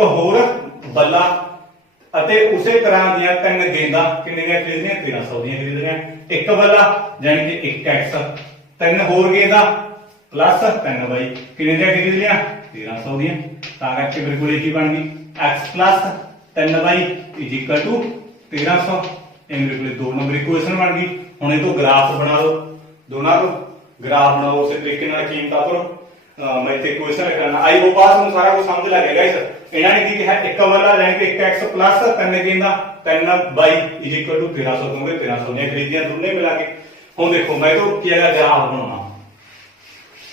ਹੋਰ ਬੱਲਾ ਅਤੇ ਉਸੇ ਤਰ੍ਹਾਂ ਦੀਆਂ 3 ਗੇਂਦਾਂ ਕਿੰਨੇ ਦੀਆਂ ਖਰੀਦਣੀਆਂ 1300 ਦੀਆਂ ਖਰੀਦਣੀਆਂ। ਇੱਕ ਬੱਲਾ ਜਾਨੀ ਕਿ 1x, 3 ਹੋਰ ਗੇਂਦਾਂ ਪਲੱਸ 3y ਕਿੰਨੇ ਦੀਆਂ ਖਰੀਦਣੀਆਂ 1300 ਦੀਆਂ। ਤਾਂ ਕਰਕੇ ਮੇਰੇ ਕੋਲ ਕੀ ਬਣ ਗਈ, x 3y = 1300। ਇਹ ਮੇਰੇ ਕੋਲ 2 ਨੰਬਰ ਇਕੁਏਸ਼ਨ ਬਣ ਗਈ। ਹੁਣ ਇਹ ਤੋਂ ਗ੍ਰਾਫ ਬਣਾ ਲਓ, ਦੋਨਾਂ ਤੋਂ ਗ੍ਰਾਫ ਬਣਾਓ ਉਸੇ ਤਰੀਕੇ ਨਾਲ ਕੀਮਤਾਂ ਤੋਂ। ਮੈਂ ਇੱਥੇ ਇਕੁਏਸ਼ਨ ਕਰਨਾ। ਆਈ ਹੋਪ ਤੁਹਾਨੂੰ ਸਾਰਾ ਕੁਝ ਸਮਝ ਲੱਗ ਗਿਆ ਗਾਇਸ। ਇਹਨਾਂ ਨੇ ਕੀ ਕਿਹਾ, ਇੱਕ ਬੱਲਾ ਜਾਨੀ ਕਿ 1x 3 ਗੇਂਦਾਂ 3y = 1300 ਕਿਉਂਕਿ 1300 ਦੀਆਂ ਖਰੀਦੀਆਂ ਦੋਨੇ ਮਿਲਾ ਕੇ। ਹੁਣ ਦੇਖੋ ਮੈਂ ਤੋਂ ਕੀ ਹੈਗਾ, ਗ੍ਰਾਫ ਬਣਾਉਣਾ।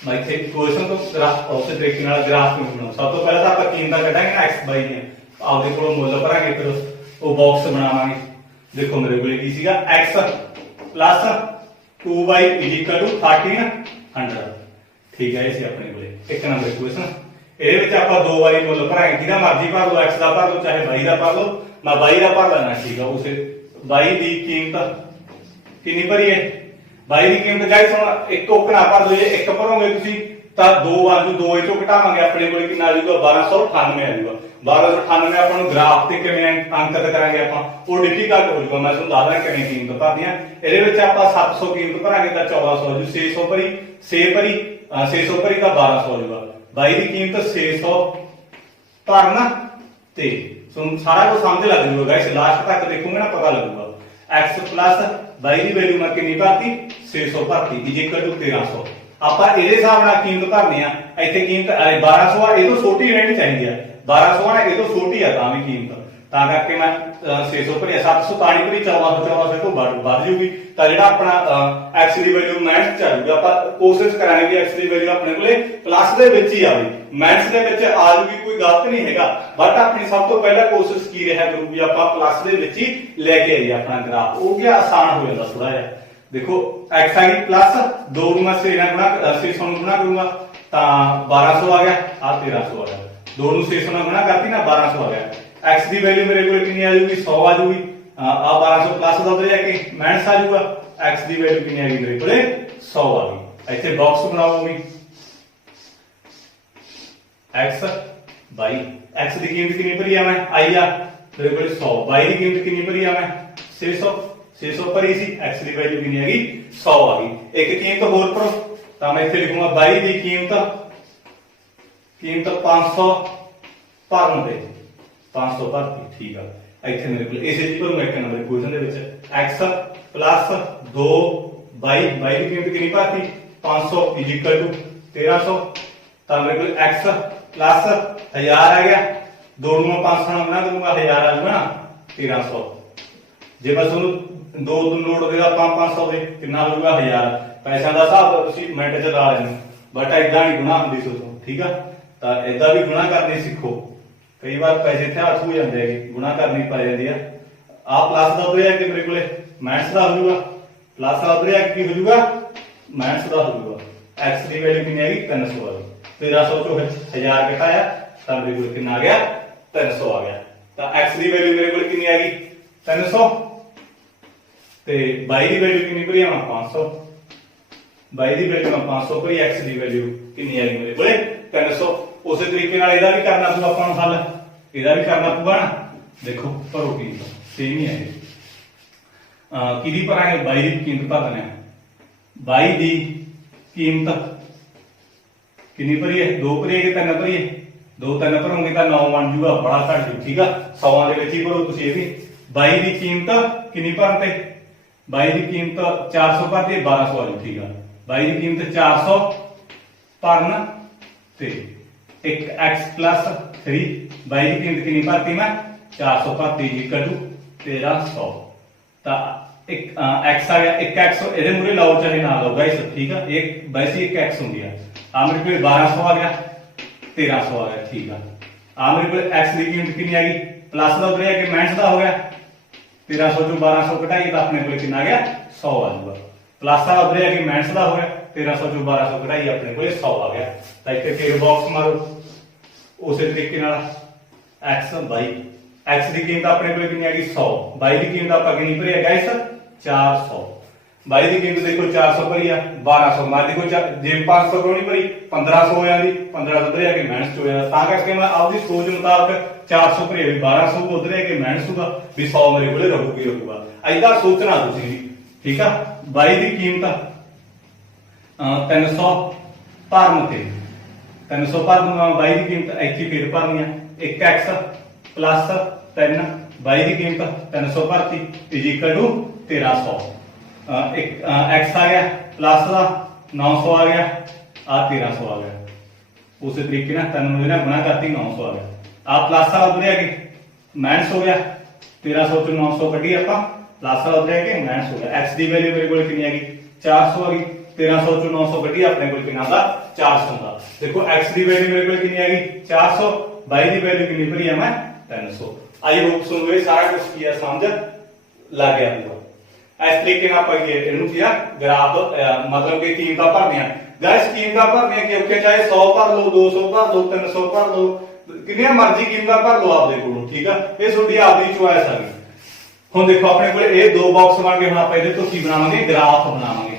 ਮੈਂ ਇੱਥੇ ਇਕੁਏਸ਼ਨ ਤੋਂ ਗ੍ਰਾਫ ਉਸੇ ਤਰੀਕੇ ਨਾਲ ਗ੍ਰਾਫ ਬਣਾਉਣਾ। ਸਭ ਤੋਂ ਪਹਿਲਾਂ ਤਾਂ ਆਪਾਂ ਕੀਮਤਾਂ ਕੱਢਾਂਗੇ ਨਾ x y ਦੀਆਂ, ਆਪਦੇ ਕੋਲੋਂ ਮੁੱਲ ਭਰਾਂਗੇ, ਫਿਰ ਉਹ ਬਾਕਸ ਬਣਾਵਾਂਗੇ। ਦੇਖੋ ਮੇਰੇ ਕੋਲ ਕੀ ਸੀਗਾ, x 2y = 1300, ਠੀਕ ਹੈ। ਇਹ ਸੀ ਆਪਣੇ ਕੋਲੇ ਇੱਕ ਨੰਬਰ ਇਕੁਏਸ਼ਨ। ਇਹਦੇ ਵਿੱਚ ਆਪਾਂ 2 ਵਾਰੀ ਮੁੱਲ ਭਰਾਂਗੇ, ਜਿਹਦਾ ਮਰਜ਼ੀ ਭਰ ਲਓ, x ਦਾ ਭਰ ਲਓ ਚਾਹੇ y ਦਾ ਭਰ ਲਓ। ਮੈਂ y ਦਾ ਭਰ ਲੈਣਾ, ਠੀਕ ਆ। ਉਸੇ y ਦੀ ਕੀਮਤ ਕਿੰਨੀ ਭਰੀ ਹੈ, y ਦੀ ਕੀਮਤ ਗਾਇਸ ਹੁਣ ਇੱਕ ਔਕਣਾ ਭਰ ਲਓ। ਜੇ ਇੱਕ ਭਰੋਗੇ ਤੁਸੀਂ ਤਾਂ 2 ਵਾਂਜੂ 2 ਇਹ ਚੋਂ ਘਟਾਵਾਂਗੇ, ਆਪਣੇ ਕੋਲ ਕਿੰਨਾ ਆ ਜਾਊਗਾ 1298 ਆ ਜਾਊਗਾ। 1298 ਆਪਾਂ ਨੂੰ ਗ੍ਰਾਫ ਤੇ ਕਿਵੇਂ ਅੰਕਿਤ ਕਰਾਂਗੇ ਆਪਾਂ, ਉਹ ਡਿਫਿਕਲਟ ਹੋ ਜਾਊਗਾ। ਮੈਂ ਤੁਹਾਨੂੰ ਦੱਸਦਾ ਕਿਵੇਂ ਕੀਮਤ ਭਰਦੀ ਆ। ਇਹਦੇ ਵਿੱਚ ਆਪਾਂ 700 ਕੀਮਤ ਭਰਾਂਗੇ ਤਾਂ 1400 ਆ ਜੂ। 600 ਭਰੀ 600 ਭਰੀ ਤਾਂ 1200 ਆ ਜਾਊਗਾ। y ਦੀ ਕੀਮਤ 600 ਭਰਨਾ ਤੇ ਤੁਹਾਨੂੰ ਸਾਰਾ ਕੁਝ ਸਮਝ ਲੱਗ ਜਾਊਗਾ ਗਾਇਸ। ਲਾਸਟ ਤੱਕ ਦੇਖੋਗੇ ਨਾ ਪਤਾ ਲੱਗੂਗਾ। x y ਦੀ ਵੈਲਿਊ ਮੈਂ ਕਿੰਨੀ ਭਰਤੀ 600 ਭਰਤੀ = 1300। ਆਪਾਂ ਇਹਦੇ ਹਿਸਾਬ ਨਾਲ ਕੀਮਤ ਭਰਨੀ ਆ। ਇੱਥੇ ਕੀਮਤ 1200 ਆ, ਇਹ ਤੋਂ ਛੋਟੀ ਰਹਿਣੀ ਚਾਹੀਦੀ ਆ। 1200 ਆ, ਇਹ ਤੋਂ ਛੋਟੀ ਆ ਤਾਂ ਵੀ ਕੀਮਤ, ਤਾਂ ਕਰਕੇ ਮੈਂ 600 ਭਰਿਆ। 700 ਤਾਂ ਨਹੀਂ ਭਰੀ, 1400 ਤੋਂ ਵੱਧ ਜੂਗੀ। ਤਾਂ ਜਿਹੜਾ ਆਪਣਾ x ਦੀ ਵੈਲਿਊ ਮਾਈਨਸ ਚ ਆ ਜੂਗੀ। ਆਪਾਂ ਕੋਸ਼ਿਸ਼ ਕਰਾਂਗੇ ਵੀ x ਦੀ ਵੈਲਿਊ ਆਪਣੇ ਕੋਲੇ ਪਲੱਸ ਦੇ ਵਿੱਚ ਹੀ ਆਵੇ, ਮਾਈਨਸ ਦੇ ਵਿੱਚ ਆ ਜੂਗੀ, ਕੋਈ ਗਲਤ ਨਹੀਂ ਹੈਗਾ। ਬਟ ਆਪਣੀ ਸਭ ਤੋਂ ਪਹਿਲਾਂ ਕੋਸ਼ਿਸ਼ ਕੀ ਰਿਹਾ ਕਰੂਗੀ, ਆਪਾਂ ਪਲੱਸ ਦੇ ਵਿੱਚ ਹੀ ਲੈ ਕੇ ਆਈਏ ਆਪਣਾ ਗ੍ਰਾਫ। ਉਹ ਕੀ ਆਸਾਨ ਹੋ ਜਾਂਦਾ ਥੋੜਾ ਜਿਹਾ। ਦੇਖੋ x ਆ ਗਈ ਪਲੱਸ 2 ਨੂੰ ਮੈਂ 600 ਨੂੰ ਗੁਣਾ ਕਰੂੰਗਾ ਤਾਂ 1200 ਆ ਗਿਆ, ਆ 1300 ਆ ਗਿਆ। 2 ਨੂੰ 600 ਨਾਲ ਗੁਣਾ ਕਰਤੀ ਨਾ 1200 ਆ ਗਿਆ। x ਦੀ ਵੈਲਿਊ ਮੇਰੇ ਕੋਲ ਕਿੰਨੀ ਆ ਜਾਊਗੀ 100 ਆ ਜਾਊਗੀ। ਆ 1200 ਪਲੱਸ ਦਾ ਉਧਰ ਜਾ ਕੇ ਮਾਈਨਸ ਆ ਜਾਊਗਾ। x ਦੀ ਵੈਲਿਊ ਕਿੰਨੀ ਆ ਗਈ ਮੇਰੇ ਕੋਲੇ 100 ਆ ਗਈ। ਇੱਥੇ ਬਾਕਸ ਬਣਾਓਗੇ x y, x ਦੀ ਕੀਮਤ ਕਿੰਨੀ ਭਰੀ ਆ ਮੈਂ i ਆ ਮੇਰੇ ਕੋਲੇ 100। y ਦੀ ਕੀਮਤ ਕਿੰਨੀ ਭਰੀ ਆ ਮੈਂ 600 ਭਰੀ ਸੀ। x ਦੀ ਵੈਲਿਊ ਕਿੰਨੀ ਆ ਗਈ 100 ਆ ਗਈ। ਇੱਕ ਕੀਮਤ ਹੋਰ ਭਰੋ ਤਾਂ ਮੈਂ ਇੱਥੇ ਲਿਖੂੰਗਾ y ਦੀ ਕੀਮਤ 500 ਭਰਨ ਤੇ 500 ਭਰਤੀ, ਠੀਕ ਆ। ਇੱਥੇ ਮੇਰੇ ਕੋਲ ਇਸੇ ਜੀ ਭਰੂੰਗਾ ਇੱਕ ਨੰਬਰ ਇਕੁਏਸ਼ਨ ਦੇ ਵਿੱਚ x 2y, y ਦੀ ਕੀਮਤ ਕਿੰਨੀ ਭਰਤੀ 500 = 1300। ਤਾਂ ਮੇਰੇ ਕੋਲ x 1000 ਆ ਗਿਆ। 2 ਨੂੰ ਮੈਂ 500 ਨਾਲ ਗੁਣਾ ਕਰੂੰਗਾ 1000 ਆ ਜਾਊਗਾ ਨਾ 1300। ਜੇ ਬਸ ਉਹਨੂੰ 2 ਨੋਟ ਦੇਗਾ 500 ਦੇ ਕਿੰਨਾ ਹੋ ਜਾਊਗਾ 1000। ਪੈਸਿਆਂ ਦਾ ਹਿਸਾਬ ਤੁਸੀਂ ਮਿੰਟ ਚ ਲਾ ਲੈਣਾ, ਬਟ ਏਦਾਂ ਨਹੀਂ ਗੁਣਾ ਹੁੰਦੀ ਸੋਚੋ, ਠੀਕ ਆ। ਤਾਂ ਏਦਾਂ ਵੀ ਗੁਣਾ ਕਰਨੀ ਸਿੱਖੋ। ਕਈ ਵਾਰ ਪੈਸੇ ਹੱਥ ਹੋ ਜਾਂਦੇ ਹੈਗੇ, ਗੁਣਾ ਕਰਨੀ ਪੈ ਜਾਂਦੀ ਆ। ਆਹ ਪਲੱਸ ਦਾ ਉਧਰ ਆ ਕੇ ਮੇਰੇ ਕੋਲੇ ਮਾਈਨਸ ਦਾ ਹੋ ਜਾਊਗਾ, ਪਲੱਸ ਦਾ ਉਧਰ ਆ ਕੀ ਹੋ ਜਾਊਗਾ ਮਾਈਨਸ ਦਾ ਹੋ ਜਾਊਗਾ। x ਦੀ ਵੈਲਿਊ ਕਿੰਨੀ ਹੈਗੀ 300 ਆ ਗਈ। 1300 ਚੋਂ 1000 ਘਟਾਇਆ ਤਾਂ ਮੇਰੇ ਕੋਲ ਕਿੰਨਾ ਆ ਗਿਆ 300 ਆ ਗਿਆ। ਤਾਂ x ਦੀ ਵੈਲਿਊ ਮੇਰੇ ਕੋਲ ਕਿੰਨੀ ਆ ਗਈ 300 ਤੇ y ਦੀ ਵੈਲਿਊ ਕਿੰਨੀ ਭਰੀ ਆ 500 y ਦੀ ਵੈਲਿਊ 500 ਭਰੀ x ਦੀ ਵੈਲਿਊ ਕਿੰਨੀ ਆ ਗਈ ਮੇਰੇ ਕੋਲੇ 300 ਉਸੇ ਤਰੀਕੇ ਨਾਲ ਇਹਦਾ ਵੀ ਕਰਨਾ ਪਊ ਆਪਾਂ ਨੂੰ ਹੱਲ ਇਹਦਾ ਵੀ ਕਰਨਾ ਪਊਗਾ ਨਾ ਦੇਖੋ ਭਰੋ ਕੀ ਸੇਮ ਹੀ ਹੈ ਕਿਹਦੀ ਭਰਾਂਗੇ y ਦੀ ਕੀਮਤ ਭਰ ਦਿੰਦੇ ਆ y ਦੀ ਕੀਮਤ ਕਿੰਨੀ ਭਰੀ ਹੈ 2 ਭਰੀ ਹੈ ਕਿ 3 ਭਰੀ ਹੈ 2 3 ਭਰੋਗੇ ਤਾਂ 9 ਬਣ ਜੂਗਾ ਬੜਾ ਘੱਟ ਜੂ ਠੀਕ ਆ 100 ਦੇ ਵਿੱਚ ਹੀ ਭਰੋ ਤੁਸੀਂ ਇਹ ਵੀ y ਦੀ ਕੀਮਤ ਕਿੰਨੀ ਭਰਨ ਤੇ y ਦੀ ਕੀਮਤ 400 ਭਰਤੀ 1200 ਆ ਜੂ ਠੀਕ ਆ y ਦੀ ਕੀਮਤ 400 ਭਰਨ ਤੇ 1x 3 y ਦੀ ਕੀਮਤ ਕਿੰਨੀ ਭਰਤੀ ਮੈਂ 400 ਭਰਤੀ ਜੀ ਕੱਢੂ 1300 ਤਾਂ ਇੱਕ x ਆ ਗਿਆ 1x ਇਹਦੇ ਮੂਰੇ ਲਾਓ ਚਾਹੇ ਨਾ ਲਾਓ ਗਾਇਸ ਠੀਕ ਆ ਇੱਕ ਵੈਸੇ 1x ਹੁੰਦੀ ਆ ਆ ਮੇਰੇ ਕੋਲ 1200 ਆ ਗਿਆ 1300 ਆ ਗਿਆ ਠੀਕ ਆ मेरे को x की कीमत कितनी आ गई प्लस का उधर कि माइनस का हो गया 1300 चो 1200 घटाइए तो अपने को कितना आ गया 100 आ जाएगा प्लस का उधर कि माइनस का हो गया 1300 चो 1200 घटाइए अपने को 100 आ गया तो इतने फिर बॉक्स मारो उस तरीके x y x की कीमत अपने को कितनी आ गई 100 y की कीमत आप कितनी भरी है गाइस 400 y की कीमत देखो 400 भरी है 1200 मार देखो जे 500 क्यों नहीं भरी 1500 हो जाती 1500 भरी आके माइनस हो जाता ता करके मैं आपकी सोच मुताबिक 400 भरी 1200 को उधर आके माइनस होगा भी 100 मेरे को रहूगा ऐसा सोचना तुसीं ठीक है y की कीमत 300 भरन ते 300 भरन y की कीमत इत्थे फिर भरनी है 1x प्लस 3 y की कीमत 300 भरती इज इक्वल टू 1300 एक x आ गया प्लस का 900 आ गया आ 1300 आ गया उस तरीके ना तीन गुना करती 900 आ गया आ प्लस वाला उधर है माइनस हो गया 1300 चो 900 कटी आप प्लस वाला उधर है माइनस हो गया x की वैल्यू मेरे को कितनी आ गई 400 आ गई 1300 चो 900 कटी अपने को कितना था 400 का देखो x की वैल्यू मेरे को कितनी आ गई 400 y की वैल्यू कितनी भरी है मैं 300 आई होप सुन गए सारा कुछ किया समझ लग गया पूरा इस तरीके ग्राफ मतलब कि कीमत भरनिया गाइस कीमत भरनिया कि औखे चाहे 100 भर लो 200 भर लो 300 भर लो कितनी मर्जी कीमत भर लो आपके को ठीक है ये थोड़ी आपकी चॉइस आ गई हुण देखो अपने को ये दो बॉक्स बन गए हुण आपां इहदे तो की बनावांगे ग्राफ बनावांगे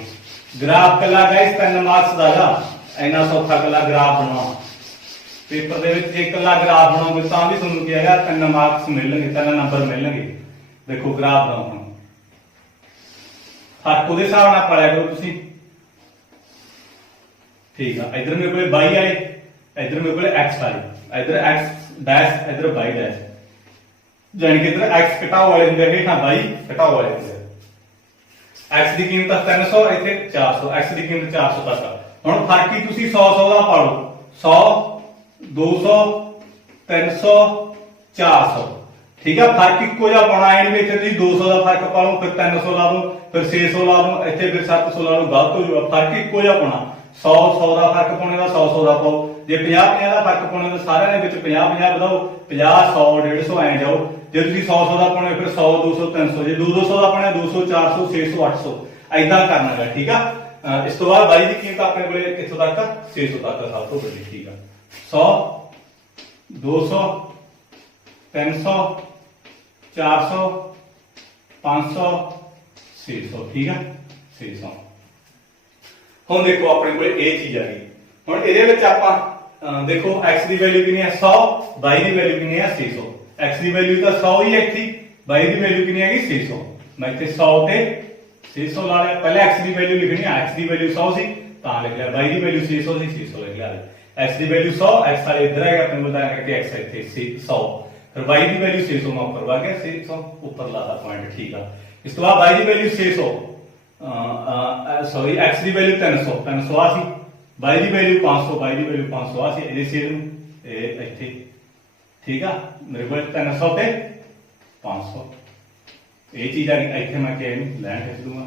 ग्राफ कला गाइस 3 मार्क्स दा गा इन्ना सौखा कला ग्राफ बनाओ पेपर दे विच जे कला ग्राफ बनाओगे तां भी तुहानूं की हैगा 3 मार्क्स मिलणगे 3 नंबर मिलणगे देखो ग्राफ बनाओ फर्क उहदे हिसाब नाल पढ़िया करो तुसीं ठीक है इधर मेरे को y आए इधर मेरे को x आए इधर x डैश इधर y डैश यानी कि इधर x घटाओ वाले होंगे हेठां y घटाओ वाले होंगे x की कीमत 300 इत्थे 400 x की कीमत 400 तक हुण फर्क ही तुसीं 100 दा पा लो 100 200 300 400 ठीक है फर्क इको जिहा पाउणा है नहीं इत्थे तुसीं 200 का फर्क पा लो फिर 300 ला दो फिर 600 ला दो इत्थे फिर 700 ला लो गलत हो जाऊगा फर्क इको जिहा पाउणा 100 का फर्क पाने का 100 का पाओ जे 50 का फर्क पाने तो सारे ने विच 50 बढ़ाओ 50 100 150 ऐ जाओ जे तुसीं 100 का पाने फिर 100 200 300 जे 200 का पाने 200 400 600 800 ऐसा करना है ठीक है इस तो बाद y की कीमत अपने को कित्थों तक 600 तक सब तो बड़ी ठीक है 100 200 300 400 500 600 ठीक है 600 हुण देखो अपने को ये चीज आ गई हुण इहदे विच आपां देखो x की वैल्यू कितनी है 100 y की वैल्यू कितनी है 600 x की वैल्यू तो 100 ही है थी y की वैल्यू कितनी है 600 मैं इत्थे 100 ते 600 ला लिया पहले x की वैल्यू लिखनी है x की वैल्यू 100 सी तां लिख लिया y की वैल्यू 600 सी 600 लिख लिया x की वैल्यू 100 x वाले इधर है अपने को करके x इत्थे 100 फिर y की वैल्यू 600 में ऊपर आ गया 600 ऊपर लाता पॉइंट ठीक है इस तो बाद y की वैल्यू 600 सॉरी x की वैल्यू 300 300 आ सी y की वैल्यू 500 y की वैल्यू 500 आ सी इहदे सेम ए इत्थे ठीक है मेरे को 300 पे 500 ये चीज आ गई इत्थे मैं क्या लाइन खिंच दूंगा